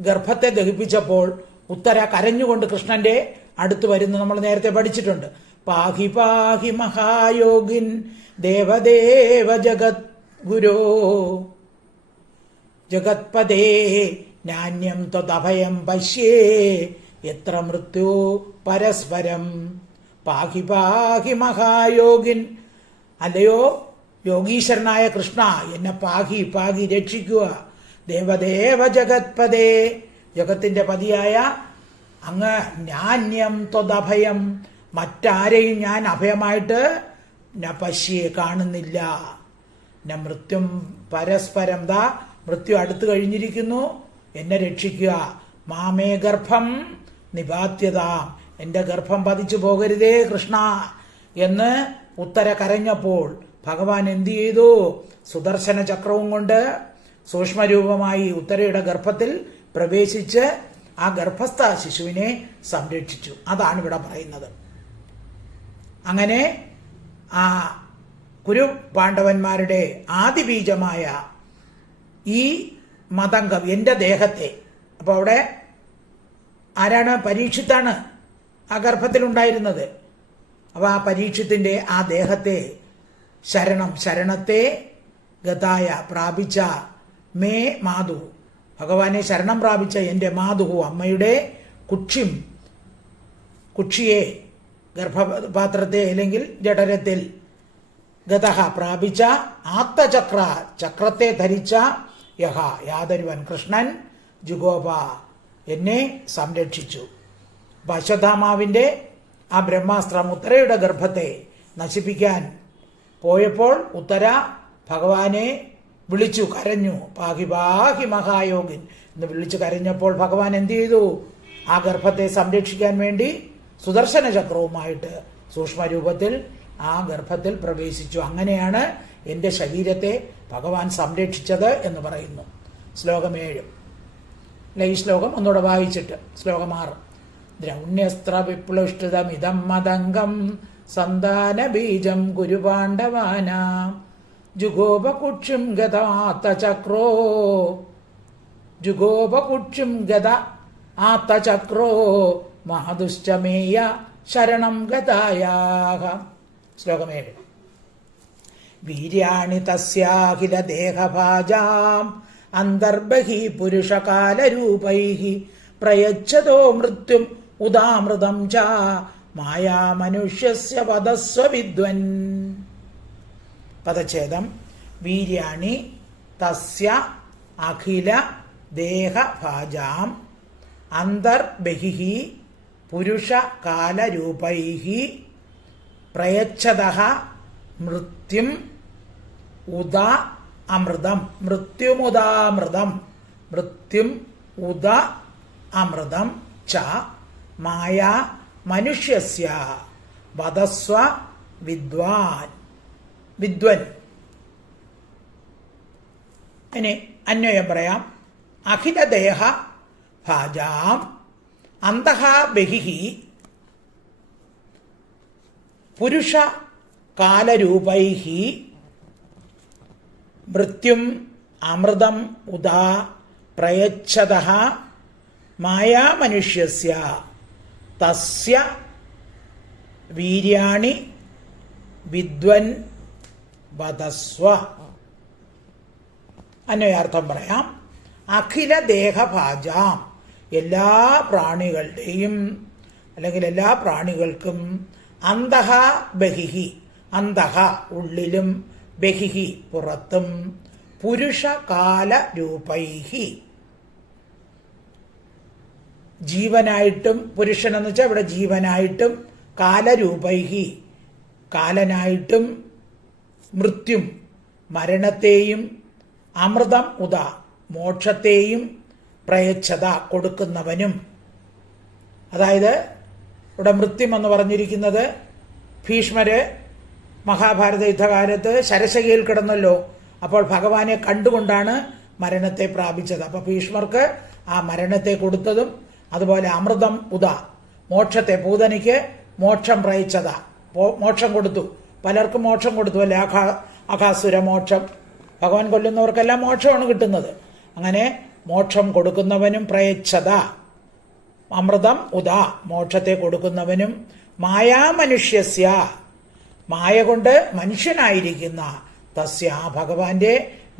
ഗർഭത്തെ ദഹിപ്പിച്ചപ്പോൾ ഉത്തര കരഞ്ഞുകൊണ്ട് കൃഷ്ണന്റെ അടുത്ത് വരുന്നു. നമ്മൾ നേരത്തെ പഠിച്ചിട്ടുണ്ട്. പാഹി പാഹി മഹായോഗിൻ ദേവദേവ ജഗത് ഗുരോ ജഗത്പദേ നാന്യം ത്വദഭയം പശ്യേ എത്ര മൃത്യു പരസ്പരം. പാഹി പാഹി മഹായോഗിൻ, അല്ലയോ യോഗീശ്വരനായ കൃഷ്ണ, എന്നെ പാഹി പാഹി രക്ഷിക്കുക. ദേവദേവ ജഗത്പദേ, ജഗത്തിന്റെ പതിയായ അങ്ങ്, നാന്യം ത്വദഭയം, മറ്റാരെയും ഞാൻ അഭയമായിട്ട് പശ്യെ കാണുന്നില്ല. മൃത്യും പരസ്പരം, ദാ മൃത്യു അടുത്തു കഴിഞ്ഞിരിക്കുന്നു, എന്നെ രക്ഷിക്കുക. മാമേ ഗർഭം നിപാത്യതാം, എന്റെ ഗർഭം പതിച്ചു പോകരുതേ കൃഷ്ണ എന്ന് ഉത്തര കരഞ്ഞപ്പോൾ ഭഗവാൻ എന്തു ചെയ്തു? സുദർശന ചക്രവും കൊണ്ട് സൂക്ഷ്മരൂപമായി ഉത്തരയുടെ ഗർഭത്തിൽ പ്രവേശിച്ച് ആ ഗർഭസ്ഥ ശിശുവിനെ സംരക്ഷിച്ചു. അതാണ് ഇവിടെ പറയുന്നത്. അങ്ങനെ ആ കുരു പാണ്ഡവന്മാരുടെ ആദിബീജമായ ഈ മതംഗം എന്റെ ദേഹത്തെ, അപ്പൊ അവിടെ ആരാണ്? പരീക്ഷിത്താണ് ആ ഗർഭത്തിലുണ്ടായിരുന്നത്. അപ്പൊ ആ പരീക്ഷത്തിന്റെ ആ ദേഹത്തെ ശരണത്തെ ഗതായ പ്രാപിച്ച മേ മാതു, ഭഗവാനെ ശരണം പ്രാപിച്ച എന്റെ മാതുഹു, അമ്മയുടെ കുക്ഷിയെ ഗർഭപാത്രത്തെ അല്ലെങ്കിൽ ജഠരത്തിൽ ഗതഹ പ്രാപിച്ച ആത്തചക്ര, ചക്രത്തെ ധരിച്ച യഹ, യാതൊരുവൻ കൃഷ്ണൻ ജുഗോപ, എന്നെ സംരക്ഷിച്ചു. അശ്വത്ഥാമാവിന്റെ ആ ബ്രഹ്മാസ്ത്രം ഉത്തരയുടെ ഗർഭത്തെ നശിപ്പിക്കാൻ പോയപ്പോൾ ഉത്തര ഭഗവാനെ വിളിച്ചു കരഞ്ഞു. പാഹി പാഹി മഹായോഗിൻ എന്ന് വിളിച്ചു കരഞ്ഞപ്പോൾ ഭഗവാൻ എന്ത് ചെയ്തു? ആ ഗർഭത്തെ സംരക്ഷിക്കാൻ വേണ്ടി സുദർശന ചക്രവുമായിട്ട് സൂക്ഷ്മരൂപത്തിൽ ആ ഗർഭത്തിൽ പ്രവേശിച്ചു. അങ്ങനെയാണ് എന്റെ ശരീരത്തെ ഭഗവാൻ സംരക്ഷിച്ചത് എന്ന് പറയുന്നു. ശ്ലോകം 7. ഈ ശ്ലോകം ഒന്നുകൂടെ വായിച്ചിട്ട് ശ്ലോകം 6. ദ്രൗണ്യസ്ത്ര വിപ്ലുഷ്ടിതമിതം മതംഗം സന്താന ബീജം കുരുപാണ്ഡവാനാം ജുഗോപകുക്ഷിം ഗതാത്തചക്രോ ഗത ആത്തചക്രോ മാതുശ്ചമേയ ശരണം ഗതായാഹ. ശ്ലോകം 7. വീര്യാണി തസ്യാഖില ദേഹഭാജാം അന്തർബഹി പുരുഷകാലരൂപൈഃ പ്രയച്ഛതോ മൃത്യും ഉദാമൃതം ച മായാ മനുഷ്യസ്യ വദസ്വ വിദ്വൻ. പദച്ഛേദം. വീര്യാണി തസ്യ അഖില ദേഹഭാജാം അന്തർബഹിഃ പുരുഷകാലരൂപൈഃ പ്രയച്ഛതഃ മൃത്യും ഉദ അമൃതം. മൃത്യുമുദാമൃതം, മൃത്യും ഉദ അമൃതം ച മായാ മനുഷ്യസ്യ വദസ്വ വിദ്വൻ. ഇനി അന്വയം പറയാം. അഖില ദേഹ ഭാജാം അന്തഃ ബഹിഃ പുരുഷ കാലരൂപൈഃ മൃത്യും അമൃതം ഉദാ പ്രയച്ഛതഃ മായാ മനുഷ്യസ്യ തസ്യ വീര്യാണി വിദ്വൻ വദസ്വ. അന്വയാർത്ഥം പറയാം. അഖില ദേഹഭാജാം, എല്ലാ പ്രാണികളുടെയും അല്ലെങ്കിൽ എല്ലാ പ്രാണികൾക്കും അന്തഹ ബഹിഹി, അന്തഹ ഉള്ളിലും, ബഹിഹി പുറത്തും, പുരുഷകാല രൂപൈഹി ജീവനായിട്ടും, പുരുഷൻ എന്ന് വെച്ചാൽ ഇവിടെ ജീവനായിട്ടും, കാലരൂപൈഹി കാലനായിട്ടും, മൃത്യും മരണത്തെയും, അമൃതം ഉദ മോക്ഷത്തെയും, പ്രയച്ഛത കൊടുക്കുന്നവനും. അതായത് ഇവിടെ മൃത്യം എന്ന് പറഞ്ഞിരിക്കുന്നത് ഭീഷ്മര് മഹാഭാരത യുദ്ധകാലത്ത് ശരശയ്യയിൽ കിടന്നല്ലോ. അപ്പോൾ ഭഗവാനെ കണ്ടുകൊണ്ടാണ് മരണത്തെ പ്രാപിച്ചത്. അപ്പൊ ഭീഷ്മർക്ക് ആ മരണത്തെ കൊടുത്തതും, അതുപോലെ അമൃതം ഉദ മോക്ഷത്തെ, പൂതനയ്ക്ക് മോക്ഷം പ്രയച്ഛത മോക്ഷം കൊടുത്തു. പലർക്കും മോക്ഷം കൊടുത്തു അല്ലെ, അഘാസുര മോക്ഷം. ഭഗവാൻ കൊല്ലുന്നവർക്കെല്ലാം മോക്ഷമാണ് കിട്ടുന്നത്. അങ്ങനെ മോക്ഷം കൊടുക്കുന്നവനും, പ്രയച്ഛത അമൃതം ഉദ മോക്ഷത്തെ കൊടുക്കുന്നവനും, മായാമനുഷ്യസ്യ മായ കൊണ്ട് മനുഷ്യനായിരിക്കുന്ന, തസ്യ ഭഗവാന്റെ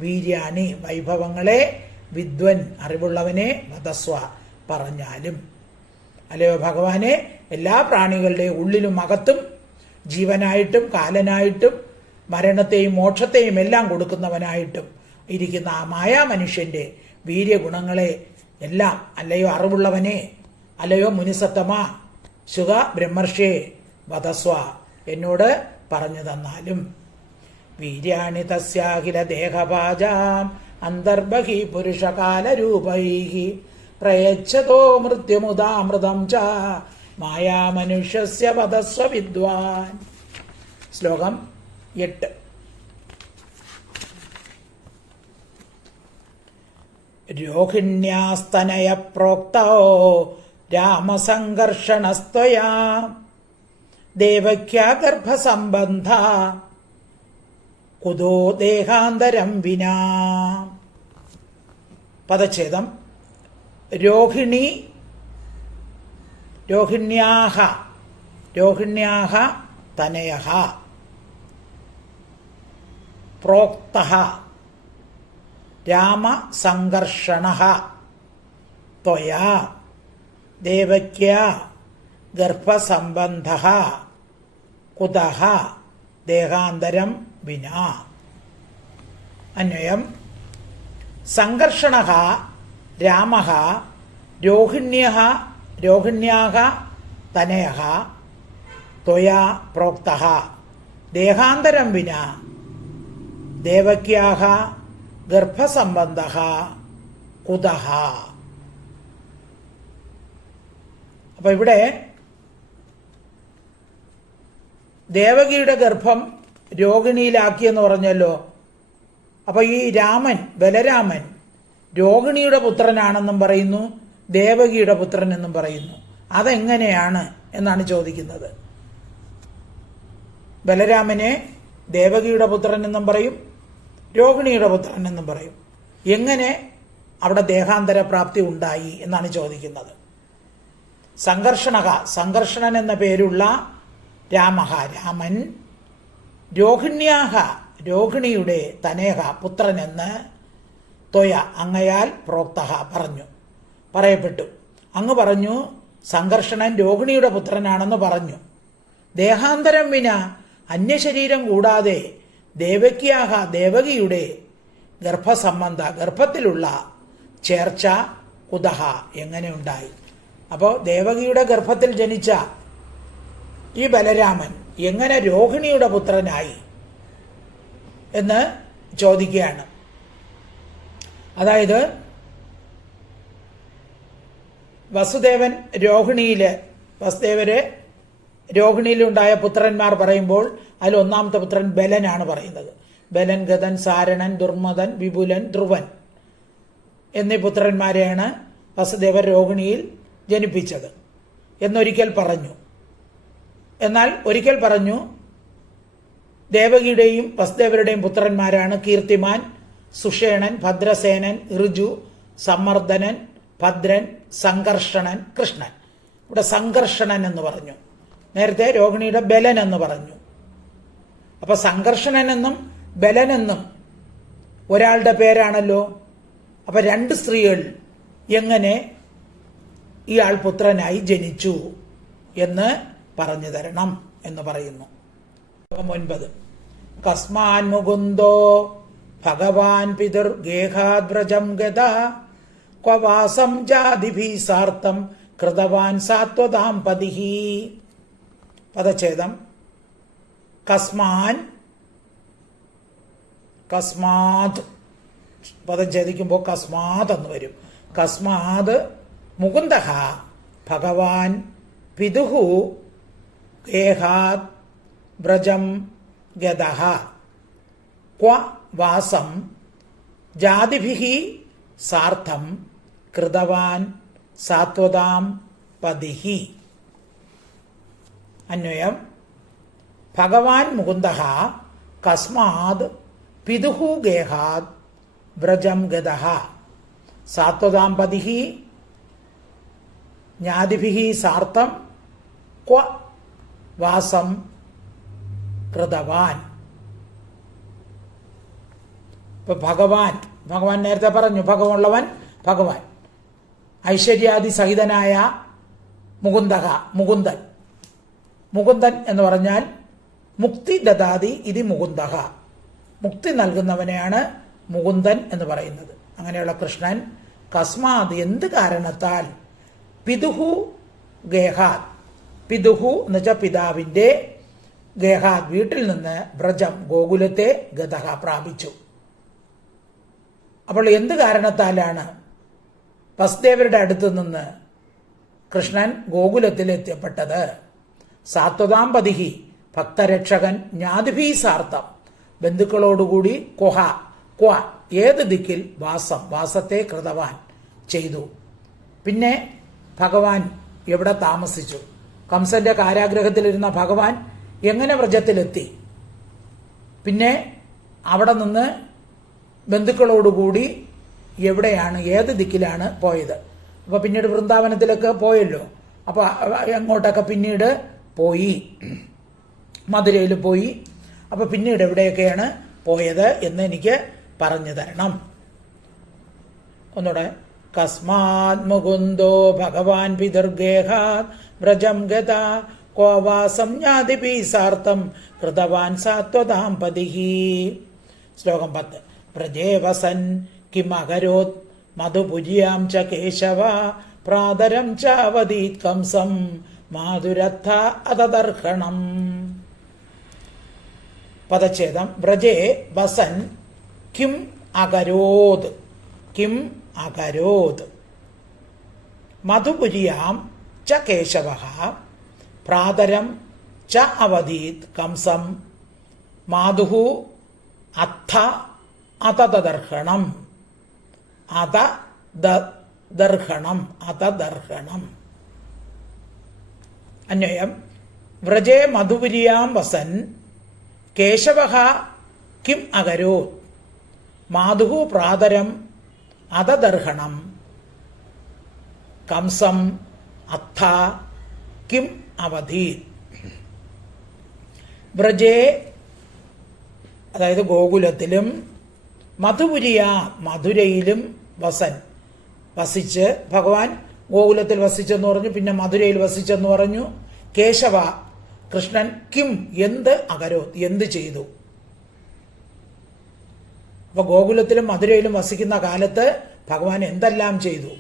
വീര്യാണി വൈഭവങ്ങളെ, വിദ്വൻ അറിവുള്ളവനെ, വദസ്വ പറഞ്ഞാലും. അല്ലയോ ഭഗവാനെ എല്ലാ പ്രാണികളുടെ ഉള്ളിലും അകത്തും ജീവനായിട്ടും കാലനായിട്ടും മരണത്തെയും മോക്ഷത്തെയും എല്ലാം കൊടുക്കുന്നവനായിട്ടും ഇരിക്കുന്ന ആ മായാമനുഷ്യന്റെ വീര്യഗുണങ്ങളെ എല്ലാം, അല്ലയോ അറിവുള്ളവനെ, അല്ലയോ മുനിസത്തമാ ശുഗ ബ്രഹ്മർഷേ വദസ്വ എന്നോട് പറഞ്ഞു തന്നാലും. വീര്യാണി തസ്യാഖില ദേഹപാജാം അന്തർബഹി പുരുഷകാലരൂപൈഹി പ്രയച്ഛതോ മൃത്യുമുദാമൃതം ച മായാമനുഷ്യസ്യ വദസ്വ വിദ്വാൻ. ശ്ലോകം 8. രോഹിണ്യാസ്തനയ പ്രോക്തോ രാമസംഘർഷണസ്ത്വയാ ദേവക്യാ ഗർഭസംബന്ധ കുതോ ദേഹാന്തരം വിനാ. പദച്ഛേദം. രോഹിണി, രോഹിണ്യാഹ, രോഹിണ്യാഹ തനയഃ, പ്രോക്തഃ രാമസംഘർഷണഃ ത്വയാ ദേവക്യാ ഗർഭസംബന്ധഃ കുതഃ ദേഹാന്തരം വിനാ. അന്വയം. സംഘർഷണഃ രാമഃ രോഹിണ്യഃ രോഹിണ്യാഃ തനയഃ ത്വയാ പ്രോക്തഃ ദേഹാന്തരം വിനാ ദേവക്യാഃ ഗർഭസംബന്ധഃ കുതഃ. അപ്പൊ ഇവിടെ ദേവകിയുടെ ഗർഭം രോഹിണിയിലാക്കിയെന്ന് പറഞ്ഞല്ലോ. അപ്പൊ ഈ രാമൻ, ബലരാമൻ രോഹിണിയുടെ പുത്രനാണെന്നും പറയുന്നു, ദേവകിയുടെ പുത്രൻ എന്നും പറയുന്നു. അതെങ്ങനെയാണ് എന്നാണ് ചോദിക്കുന്നത്. ബലരാമനെ ദേവകിയുടെ പുത്രൻ എന്നും പറയും, രോഹിണിയുടെ പുത്രൻ എന്നും പറയും. എങ്ങനെ അവിടെ ദേഹാന്തര പ്രാപ്തി ഉണ്ടായി എന്നാണ് ചോദിക്കുന്നത്. സംഘർഷണക, സംഘർഷണൻ എന്ന പേരുള്ള രാമഹ രാമൻ, രോഹിണ്യാഹ രോഹിണിയുടെ തനേഹ പുത്രനെന്ന് ത്വയ അങ്ങയാൽ പ്രോക്തഹ പറഞ്ഞു, പറയപ്പെട്ടു. അങ്ങ് പറഞ്ഞു സംഘർഷണൻ രോഹിണിയുടെ പുത്രനാണെന്ന് പറഞ്ഞു. ദേഹാന്തരം വിന അന്യശരീരം കൂടാതെ ദേവക്യാഹ ദേവകിയുടെ ഗർഭസംബന്ധ ഗർഭത്തിലുള്ള ചേർച്ച കുതഹ എങ്ങനെ ഉണ്ടായി? അപ്പോൾ ദേവകിയുടെ ഗർഭത്തിൽ ജനിച്ച ഈ ബലരാമൻ എങ്ങനെ രോഹിണിയുടെ പുത്രനായി എന്ന് ചോദിക്കുകയാണ്. അതായത് വസുദേവൻ വസുദേവര് രോഹിണിയിലുണ്ടായ പുത്രന്മാർ പറയുമ്പോൾ അതിൽ ഒന്നാമത്തെ പുത്രൻ ബലനാണ് പറയുന്നത്. ബലൻ, ഗതൻ, സാരണൻ, ദുർമദൻ, വിപുലൻ, ധ്രുവൻ എന്നീ പുത്രന്മാരെയാണ് വസുദേവർ രോഹിണിയിൽ ജനിപ്പിച്ചത് എന്നൊരിക്കൽ പറഞ്ഞു. എന്നാൽ ഒരിക്കൽ പറഞ്ഞു ദേവകിയുടെയും വസുദേവരുടെയും പുത്രന്മാരാണ് കീർത്തിമാൻ, സുഷേണൻ, ഭദ്രസേനൻ, ഋജു, സമ്മർദ്ദനൻ, ഭദ്രൻ, സംഘർഷണൻ, കൃഷ്ണൻ. ഇവിടെ സംഘർഷണൻ എന്ന് പറഞ്ഞു. നേരത്തെ രോഹിണിയുടെ ബലൻ എന്ന് പറഞ്ഞു. അപ്പൊ സംഘർഷണനെന്നും ബലനെന്നും ഒരാളുടെ പേരാണല്ലോ. അപ്പൊ രണ്ട് സ്ത്രീകൾ എങ്ങനെ ഇയാൾ പുത്രനായി ജനിച്ചു എന്ന് പറഞ്ഞു തരണം എന്ന് പറയുന്നു. 9 കസ്മാൻ മുകുന്ദോ ഭഗവാൻ പിതൃഗേഹാദ്വ്രജം ഗത ക്വവാസം ജാതിഭീസാർത്ഥം കൃതവാൻ സാത്വതാം പതിഹി. പദച്ഛേദം കസ്മാൻ കസ്മാത് പദം ഛേദിക്കുമ്പോൾ കസ്മാത് എന്ന് വരും. കസ്മാത് മുകുന്ദഃ ഭഗവാൻ പിതുഃ ഗേഹാത് വ്രജം ഗതഃ ക്വ വാസം ജാതിഭിഃ സാർത്ഥം കൃതവാൻ സാത്വതാം പതിഹി. അന്വയം ഭഗവാൻ മുകുന്ദഃ കസ്മാത് പിതുഃ ഗേഹാത് വ്രജം ഗതഃ സാത്വതാം പതിഹി ജ്ഞാതിഭിഃ സാർത്ഥം ക്വ വാസം കൃതവാൻ. ഇപ്പൊ ഭഗവാൻ നേരത്തെ പറഞ്ഞു, ഭഗവുള്ളവൻ ഭഗവാൻ, ഐശ്വര്യാദി സഹിതനായ മുകുന്ദഃ മുകുന്ദൻ എന്ന് പറഞ്ഞാൽ മുക്തി ദദാതി ഇതി മുകുന്ദഃ, മുക്തി നൽകുന്നവനെയാണ് മുകുന്ദൻ എന്ന് പറയുന്നത്. അങ്ങനെയുള്ള കൃഷ്ണൻ കസ്മാത് എന്ത് കാരണത്താൽ പിതുഃ ഗേഹാത്, പിതുഃ എന്ന് വെച്ചാൽ പിതാവിന്റെ, ഗേഹാത് വീട്ടിൽ നിന്ന്, വ്രജം ഗോകുലത്തെ, ഗതഃ പ്രാപിച്ചു. അപ്പോൾ എന്ത് കാരണത്താലാണ് വസുദേവരുടെ അടുത്ത് നിന്ന് കൃഷ്ണൻ ഗോകുലത്തിൽ എത്തിയപ്പെട്ടത്? സാത്വതാം പതിഹി ഭക്തരക്ഷകൻ ജ്ഞാതിഭീ സാർത്ഥം ബന്ധുക്കളോടുകൂടി ക്വ ഏത് ദിക്കിൽ വാസത്തെ കൃതവാൻ ചെയ്തു. പിന്നെ ഭഗവാൻ എവിടെ താമസിച്ചു? കംസന്റെ കാരാഗ്രഹത്തിലിരുന്ന ഭഗവാൻ എങ്ങനെ വ്രജത്തിലെത്തി? പിന്നെ അവിടെ നിന്ന് ബന്ധുക്കളോടുകൂടി എവിടെയാണ്, ഏത് ദിക്കിലാണ് പോയത്? അപ്പോൾ പിന്നീട് വൃന്ദാവനത്തിലൊക്കെ പോയല്ലോ. അപ്പോൾ എങ്ങോട്ടൊക്കെ പിന്നീട് പോയി? മധുരയിൽ പോയി. അപ്പോൾ പിന്നീട് എവിടെയൊക്കെയാണ് പോയത് എന്ന് എനിക്ക് പറഞ്ഞു തരണം. ഒന്നുകൂടെ. കസ്മാത് മുകുന്ദോ ഭഗവാൻ പിതൃഗേഹാത് വ്രജം ഗത ക്വ വാസം ജ്ഞാതിഭിഃ സാർത്ഥം കൃതവാൻ സാത്വതാം പതിഹി. ശ്ലോകം 10 വ്രജേ വസൻ കിമകരോത് മധുപുര്യാം ച കേശവ പ്രാതരം ചാവദീത് കംസം മാധുരത്ഥ അതദർഹണം. പദച്ഛേദം വ്രജേ വസൻ കിം അകരോത് മധുപുര്യാം ച കേശവഃ പ്രാതരം ച അവദീത് കംസം മാധുഃ അത്ഥ അതദർഹണം. അതദർഹണം. അന്വയം വ്രജേ മധുപുര്യാം വസൻ കേശവഃ കിം അകരോത് മാധുഃ പ്രാതരം അതദർഹണം കംസം അത്ഥ കിം അവധീത്. വ്രജേ അതായത് ഗോകുലത്തിലും മധുരയിലും വസിച്ച് ഭഗവാൻ ഗോകുലത്തിൽ വസിച്ചെന്ന് പറഞ്ഞു, പിന്നെ മധുരയിൽ വസിച്ചെന്ന് പറഞ്ഞു. കേശവ കൃഷ്ണൻ കിം എന്ത് ചെയ്തു? അപ്പൊ ഗോകുലത്തിലും മധുരയിലും വസിക്കുന്ന കാലത്ത് ഭഗവാൻ എന്തെല്ലാം ചെയ്തു?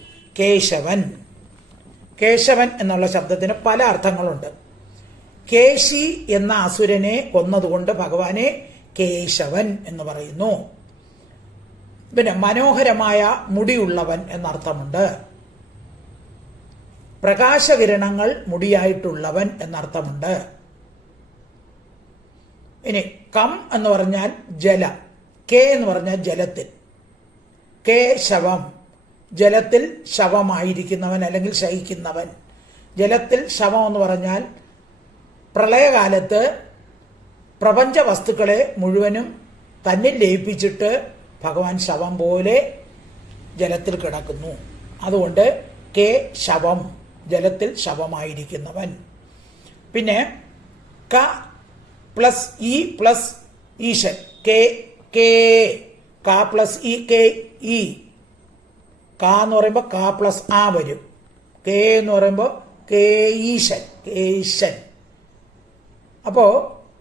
കേശവൻ എന്നുള്ള ശബ്ദത്തിന് പല അർത്ഥങ്ങളുണ്ട്. കേശി എന്ന അസുരനെ കൊന്നതുകൊണ്ട് ഭഗവാനെ കേശവൻ എന്ന് പറയുന്നു. പിന്നെ മനോഹരമായ മുടിയുള്ളവൻ എന്നർത്ഥമുണ്ട്. പ്രകാശകിരണങ്ങൾ മുടിയായിട്ടുള്ളവൻ എന്നർത്ഥമുണ്ട്. ഇനി കം എന്ന് പറഞ്ഞാൽ ജലം, കെ എന്ന് പറഞ്ഞാൽ ജലത്തിൽ, കേശവം ജലത്തിൽ ശവമായിരിക്കുന്നവൻ അല്ലെങ്കിൽ ശയിക്കുന്നവൻ. ജലത്തിൽ ശവം എന്ന് പറഞ്ഞാൽ പ്രളയകാലത്ത് പ്രപഞ്ച വസ്തുക്കളെ മുഴുവനും തന്നിൽ ലയിപ്പിച്ചിട്ട് ഭഗവാൻ ശവം പോലെ ജലത്തിൽ കിടക്കുന്നു. അതുകൊണ്ട് കെ ശവം ജലത്തിൽ ശവമായിരിക്കുന്നവൻ. പിന്നെ ക പ്ലസ് ഇ പ്ലസ് ഈശൻ കെ ക പ്ലസ് ഇ കെ ഇ. ക എന്ന് പറയുമ്പോൾ ക പ്ലസ് ആ വരും. കെ എന്ന് പറയുമ്പോൾ കേശൻ. അപ്പോ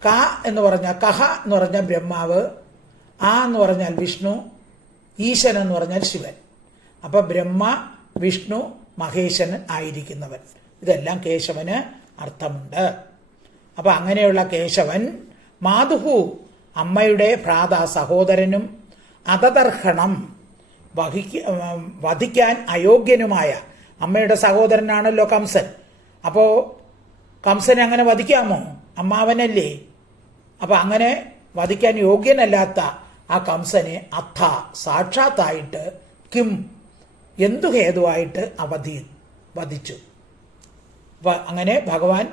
ക എന്ന് പറഞ്ഞാൽ കഹ എന്ന് പറഞ്ഞാൽ ബ്രഹ്മാവ്, ആ എന്ന് പറഞ്ഞാൽ വിഷ്ണു, ഈശൻ എന്ന് പറഞ്ഞാൽ ശിവൻ. അപ്പൊ ബ്രഹ്മ, വിഷ്ണു, മഹേശൻ ആയിരിക്കുന്നവൻ. ഇതെല്ലാം കേശവന് അർത്ഥമുണ്ട്. അപ്പൊ അങ്ങനെയുള്ള കേശവൻ മാതുഹു അമ്മയുടെ സഹോദരനും അതതർഹണം വധിക്കാൻ അയോഗ്യനുമായ അമ്മയുടെ സഹോദരനാണല്ലോ കംസൻ. അപ്പോ കംസനെ അങ്ങനെ വധിക്കാമോ? അമ്മാവനല്ലേ. അപ്പൊ അങ്ങനെ വധിക്കാൻ യോഗ്യനല്ലാത്ത ആ കംസനെ അഥ സാക്ഷാത്തായിട്ട് കിം എന്തു ഹേതുവായിട്ട് വധിച്ചു. അപ്പൊ അങ്ങനെ ഭഗവാൻ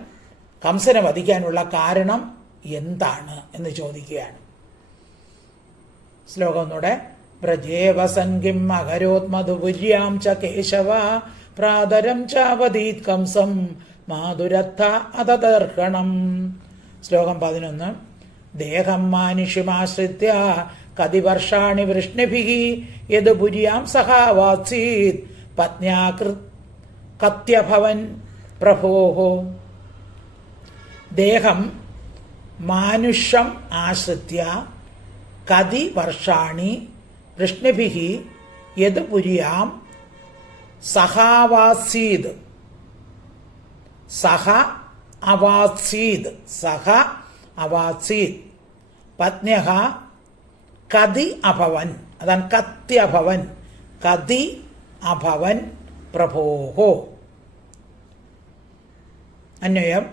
കംസനെ വധിക്കാനുള്ള കാരണം എന്താണ് എന്ന് ചോദിക്കുകയാണ്. ശ്ലോകം ഒന്നുകൂടെ. വ്രജേവസംഗിം അകരോത് മധുപുര്യാം ച കേശവ പ്രാതരം ചാവതീത് കംസം മാതുരത്ത അതതർഹണം. ശ്ലോകം 11. ദേഹം മാനുഷ്യമാശ്രിത്യ കതിവർഷാണി വൃഷ്ണിഭിഃ യത് പുര്യാം സഹാവാസീത് പത്ന്യാ കത്യഭവൻ പ്രഭോഃ. ദേഹം മാനുഷം ആശ്രിത്യ കതി വർഷാണി വൃഷ്ണിഭിഃ യത് പുര്യാം സഹാവാസീത് പത്ന്യഃ കതി അഭവൻ. അതാണ് കത്യഭവൻ. കതി അഭവൻ പ്രഭോഃ. അന്വയം.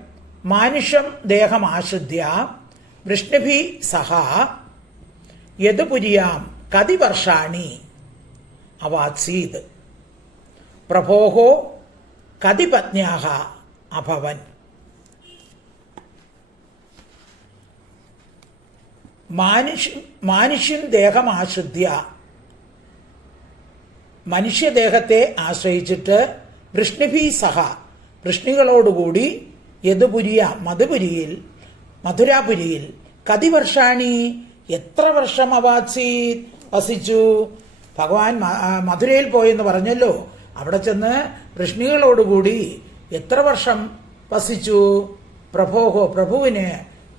മാനുഷം ദേഹമാശ്രിത്യ വൃഷ്ണിഭി സഹ യത് പുര്യാം കതി വർഷാണി അവാത്സീത് പ്രഭോഃ കതി പത്ന്യാഃ അഭവൻ. മാനുഷ്യൻ ദേഹമാശ്രിത്യ മനുഷ്യദേഹത്തെ ആശ്രയിച്ചിട്ട് വൃഷ്ണിഭി സഹ വൃഷ്ണികളോടുകൂടി യദുപുരിയ മധുരാപുരിയിൽ കതിവർഷാണി എത്ര വർഷം വസിച്ചു. ഭഗവാൻ മധുരയിൽ പോയെന്ന് പറഞ്ഞല്ലോ. അവിടെ ചെന്ന് വൃഷ്ണികളോടുകൂടി എത്ര വർഷം വസിച്ചു. പ്രഭോഹോ പ്രഭുവിന്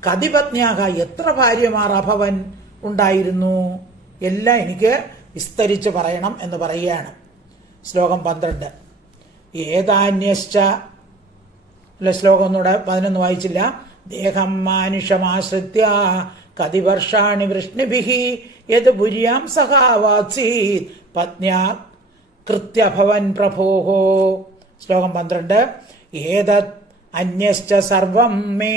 കതിപത്ന്യാഹ എത്ര ഭാര്യമാർ അഭവൻ ഉണ്ടായിരുന്നു. എല്ലാം എനിക്ക് വിസ്തരിച്ച് പറയണം എന്ന് പറയുകയാണ്. ശ്ലോകം 12. ഏതാന്യശ്ച ശ്ലോകം ഒന്നുകൂടെ 11 വായിച്ചില്ല. ദേഹം മാനുഷമാശ്രിത്യ കതിവർഷാണി വൃഷ്ണിഭിഃ യത് പുര്യാം സഹാവാസീത് പത്ന്യാ കൃത്യഭവൻ പ്രഭോഃ. ശ്ലോകം 12. ഏതത് അന്യശ്ച സർവം മേ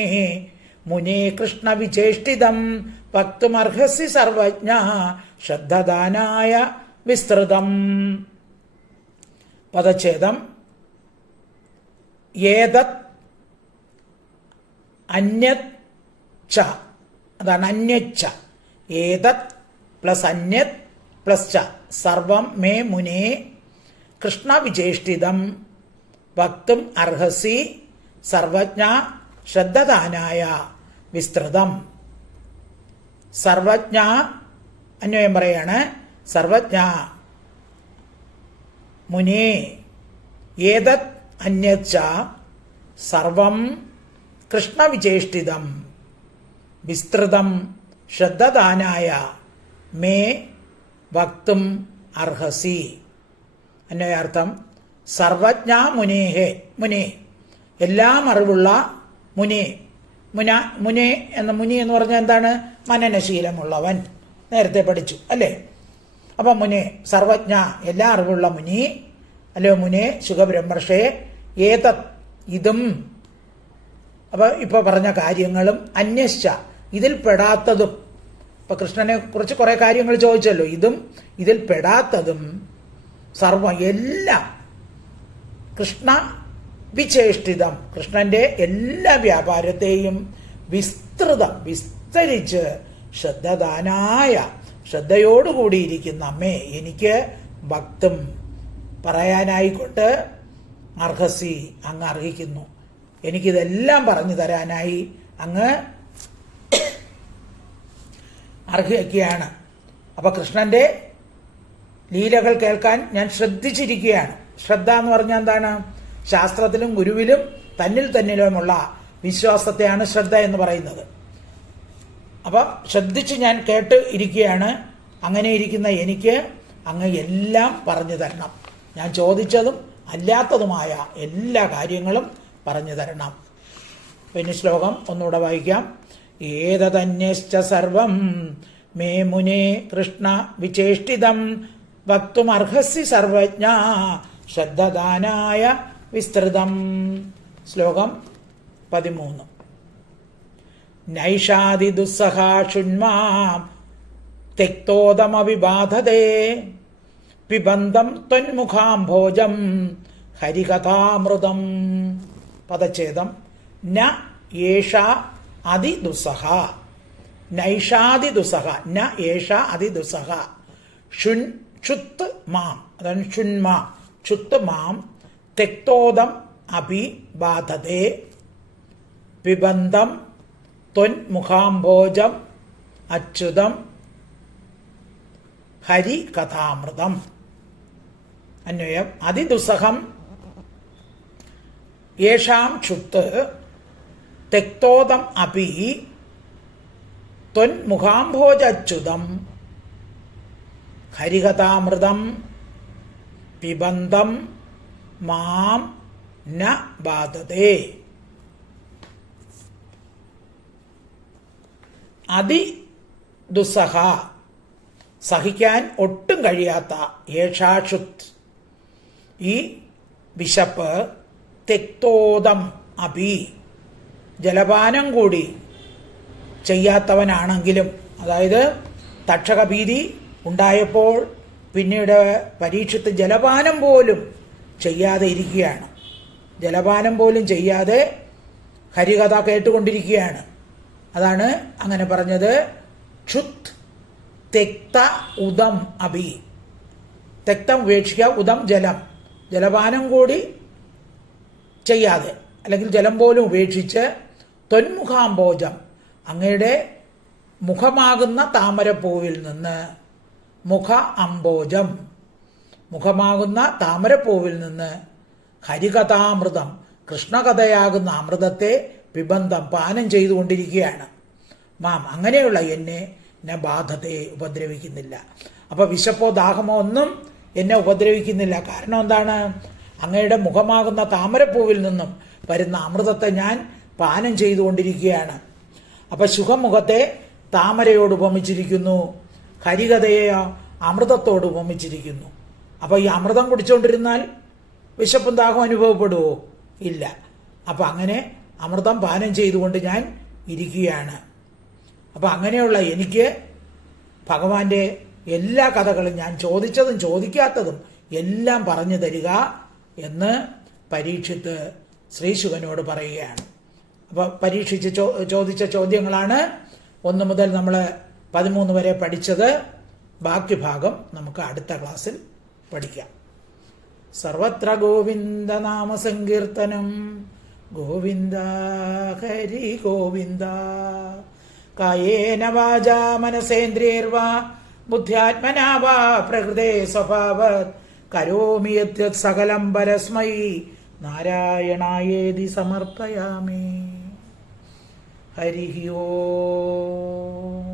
മുനേ കൃഷ്ണ വിചേഷ്ടിതം വക്തുമർഹസി സർവജ്ഞ ശ്രദ്ധദാനായ വിസ്തൃതം. പദച്ഛേദം. ഏതത് അന്യത് ച, അതാണ് അന്യച്ച. ഏതത് പ്ലസ് അന്യത് പ്ലസ് ച സർവം മേ മുനേ കൃഷ്ണ വിചേഷ്ടിതം വക്തും അർഹസി സർവജ്ഞ ശ്രദ്ധദാനായ വിസ്തൃതം. സർവജ്ഞ അന്വയം പറയാണ്. സർവജ്ഞ മുനേ ഏതത് അന്യച്ച സർവം കൃഷ്ണവിചേഷ്ടിതം വിസ്തൃതം ശ്രദ്ധദാനായ മേ വക്തും അർഹസി. അന്വയാർത്ഥം. സർവജ്ഞ മുനേഹേ മുനേ എല്ലാം അറിവുള്ള മുനേ. മുനേ എന്ന മുനി എന്ന് പറഞ്ഞാൽ എന്താണ്? മനനശീലമുള്ളവൻ. നേരത്തെ പഠിച്ചു അല്ലേ. അപ്പൊ മുനേ സർവജ്ഞ എല്ലാ അറിവുള്ള മുനി അല്ലയോ മുനേ ശുഖബ്രഹ്മർഷേ ഏതത് ഇതും. അപ്പൊ ഇപ്പൊ പറഞ്ഞ കാര്യങ്ങളും അന്യശ്ച ഇതിൽ പെടാത്തതും. ഇപ്പൊ കൃഷ്ണനെ കുറിച്ച് കുറെ കാര്യങ്ങൾ ചോദിച്ചല്ലോ. ഇതും ഇതിൽ പെടാത്തതും സർവം എല്ലാം കൃഷ്ണ വിചേഷ്ടിതം കൃഷ്ണന്റെ എല്ലാ വ്യാപാരത്തെയും വിസ്തരിച്ച് ശ്രദ്ധദാനായ ശ്രദ്ധയോടുകൂടിയിരിക്കുന്ന അമ്മേ എനിക്ക് ഭക്തും പറയാനായിക്കൊണ്ട് അർഹസി അങ്ങ് അർഹിക്കുന്നു. എനിക്കിതെല്ലാം പറഞ്ഞു തരാനായി അങ്ങ് അർഹിക്കുകയാണ്. അപ്പൊ കൃഷ്ണന്റെ ലീലകൾ കേൾക്കാൻ ഞാൻ ശ്രദ്ധിച്ചിരിക്കുകയാണ്. ശ്രദ്ധ എന്ന് പറഞ്ഞാൽ എന്താണ്? ശാസ്ത്രത്തിലും ഗുരുവിലും തന്നിൽ തന്നിലുമുള്ള വിശ്വാസത്തെയാണ് ശ്രദ്ധ എന്ന് പറയുന്നത്. അപ്പം ശ്രദ്ധിച്ച് ഞാൻ കേട്ട് ഇരിക്കുകയാണ്. അങ്ങനെ ഇരിക്കുന്ന എനിക്ക് അങ്ങ് എല്ലാം പറഞ്ഞു തരണം. ഞാൻ ചോദിച്ചതും അല്ലാത്തതുമായ എല്ലാ കാര്യങ്ങളും പറഞ്ഞു തരണം. പിന്നെ ശ്ലോകം ഒന്നുകൂടെ വായിക്കാം. ഏതന്യശ്ച സർവം മേ മുനേ കൃഷ്ണ വിചേഷ്ടിതം വക്തുമർഹസി സർവജ്ഞ ശ്രദ്ധദാനായ വിസ്തൃതം. ശ്ലോകം 13. നൈഷാദി ദുസ്സഹാഷുന്മാം തെക്തോദമവിബാധതേ പിബന്ധം ത്വന്മുഖാംഭോജം ഹരികഥാമൃതം. പദച്ഛേദം. ന ഏഷ അതിദുസ്സഹ. നൈഷാദി ദുസ്സഹ. ന ഏഷ അതിദുസ്സഹ. ഷുൻ ക്ഷുത്ത് മാം, അതാണ് ഷുന്മാം, ക്ഷുത്ത് മാം തെക്തോദം അഭി ബാധതേ പിബന്ധം ത്വന്മുഖാംഭോജം അച്യുതം ഹരികഥാമൃതം. അന്വയം. അതിദുസ്സഹം യേഷാം ക്ഷുത്ത് തെക്തോദം അപി ത്വന്മുഖാംഭോജച്യുതം ഹരികഥാമൃതം പിബന്ധം മാം ന ബാധതേ. അതിദുസ്സഹ, സഹിക്കാൻ ഒട്ടും കഴിയാത്ത, യേഷാക്ഷുത്, ഈ വിശപ്പ്, തെക്തോദം അപി, ജലപാനം കൂടി ചെയ്യാത്തവനാണെങ്കിലും, അതായത് തക്ഷകഭീതി ഉണ്ടായപ്പോൾ പിന്നീട് പരീക്ഷത്ത് ജലപാനം പോലും ചെയ്യാതെ ഇരിക്കുകയാണ്. ജലപാനം പോലും ചെയ്യാതെ ഹരികഥ കേട്ടുകൊണ്ടിരിക്കുകയാണ്. അതാണ് അങ്ങനെ പറഞ്ഞത്. ക്ഷുത് തെക്ത ഉദം അഭി. തെക്തം ഉപേക്ഷിക്കുക, ഉദം ജലം, ജലപാനം കൂടി ചെയ്യാതെ, അല്ലെങ്കിൽ ജലം പോലും ഉപേക്ഷിച്ച്, ത്വന്മുഖാംഭോജം, അങ്ങയുടെ മുഖമാകുന്ന താമരപ്പൂവിൽ നിന്ന്, മുഖ അംബോജം, മുഖമാകുന്ന താമരപ്പൂവിൽ നിന്ന്, ഹരികഥാമൃതം, കൃഷ്ണകഥയാകുന്ന അമൃതത്തെ പിബന്ധം, പാനം ചെയ്തുകൊണ്ടിരിക്കുകയാണ്. മാം, അങ്ങനെയുള്ള എന്നെ ബാധത്തെ ഉപദ്രവിക്കുന്നില്ല. അപ്പൊ വിശപ്പോ ദാഹമോ ഒന്നും എന്നെ ഉപദ്രവിക്കുന്നില്ല. കാരണം എന്താണ്? അങ്ങയുടെ മുഖമാകുന്ന താമരപ്പൂവിൽ നിന്നും വരുന്ന അമൃതത്തെ ഞാൻ പാനം ചെയ്തുകൊണ്ടിരിക്കുകയാണ്. അപ്പൊ ശുഖമുഖത്തെ താമരയോട് ഉപമിച്ചിരിക്കുന്നു, ഹരികഥയെ അമൃതത്തോട് ഉപമിച്ചിരിക്കുന്നു. അപ്പൊ ഈ അമൃതം കുടിച്ചുകൊണ്ടിരുന്നാൽ വിശപ്പും ദാഹം അനുഭവപ്പെടുവോ? ഇല്ല. അപ്പൊ അങ്ങനെ അമൃതം പാനം ചെയ്തുകൊണ്ട് ഞാൻ ഇരിക്കുകയാണ്. അപ്പൊ അങ്ങനെയുള്ള എനിക്ക് ഭഗവാന്റെ എല്ലാ കഥകളും, ഞാൻ ചോദിച്ചതും ചോദിക്കാത്തതും എല്ലാം പറഞ്ഞു തരിക എന്ന് പരീക്ഷിത്ത് ശ്രീശുകനോട് പറയുകയാണ്. അപ്പൊ പരീക്ഷിച്ച് ചോദിച്ച ചോദ്യങ്ങളാണ് 1 മുതൽ നമ്മൾ 13 വരെ പഠിച്ചത്. ബാക്കി ഭാഗം നമുക്ക് അടുത്ത ക്ലാസ്സിൽ പഠിക്കാം. സർവത്ര ഗോവിന്ദ നാമ സങ്കീർത്തനം, ഗോവിന്ദ ഹരി ഗോവിന്ദ. കായേന വാചാ മനസേന്ദ്രിയർവാ ബുദ്ധ്യാത്മനാ വാ പ്രകൃതേ സ്വഭാവത് കരോമി യദ്യത് സകലം പരസ്മൈ നാരായണായേതി സമർപ്പയാമി. ഹരി ഓം.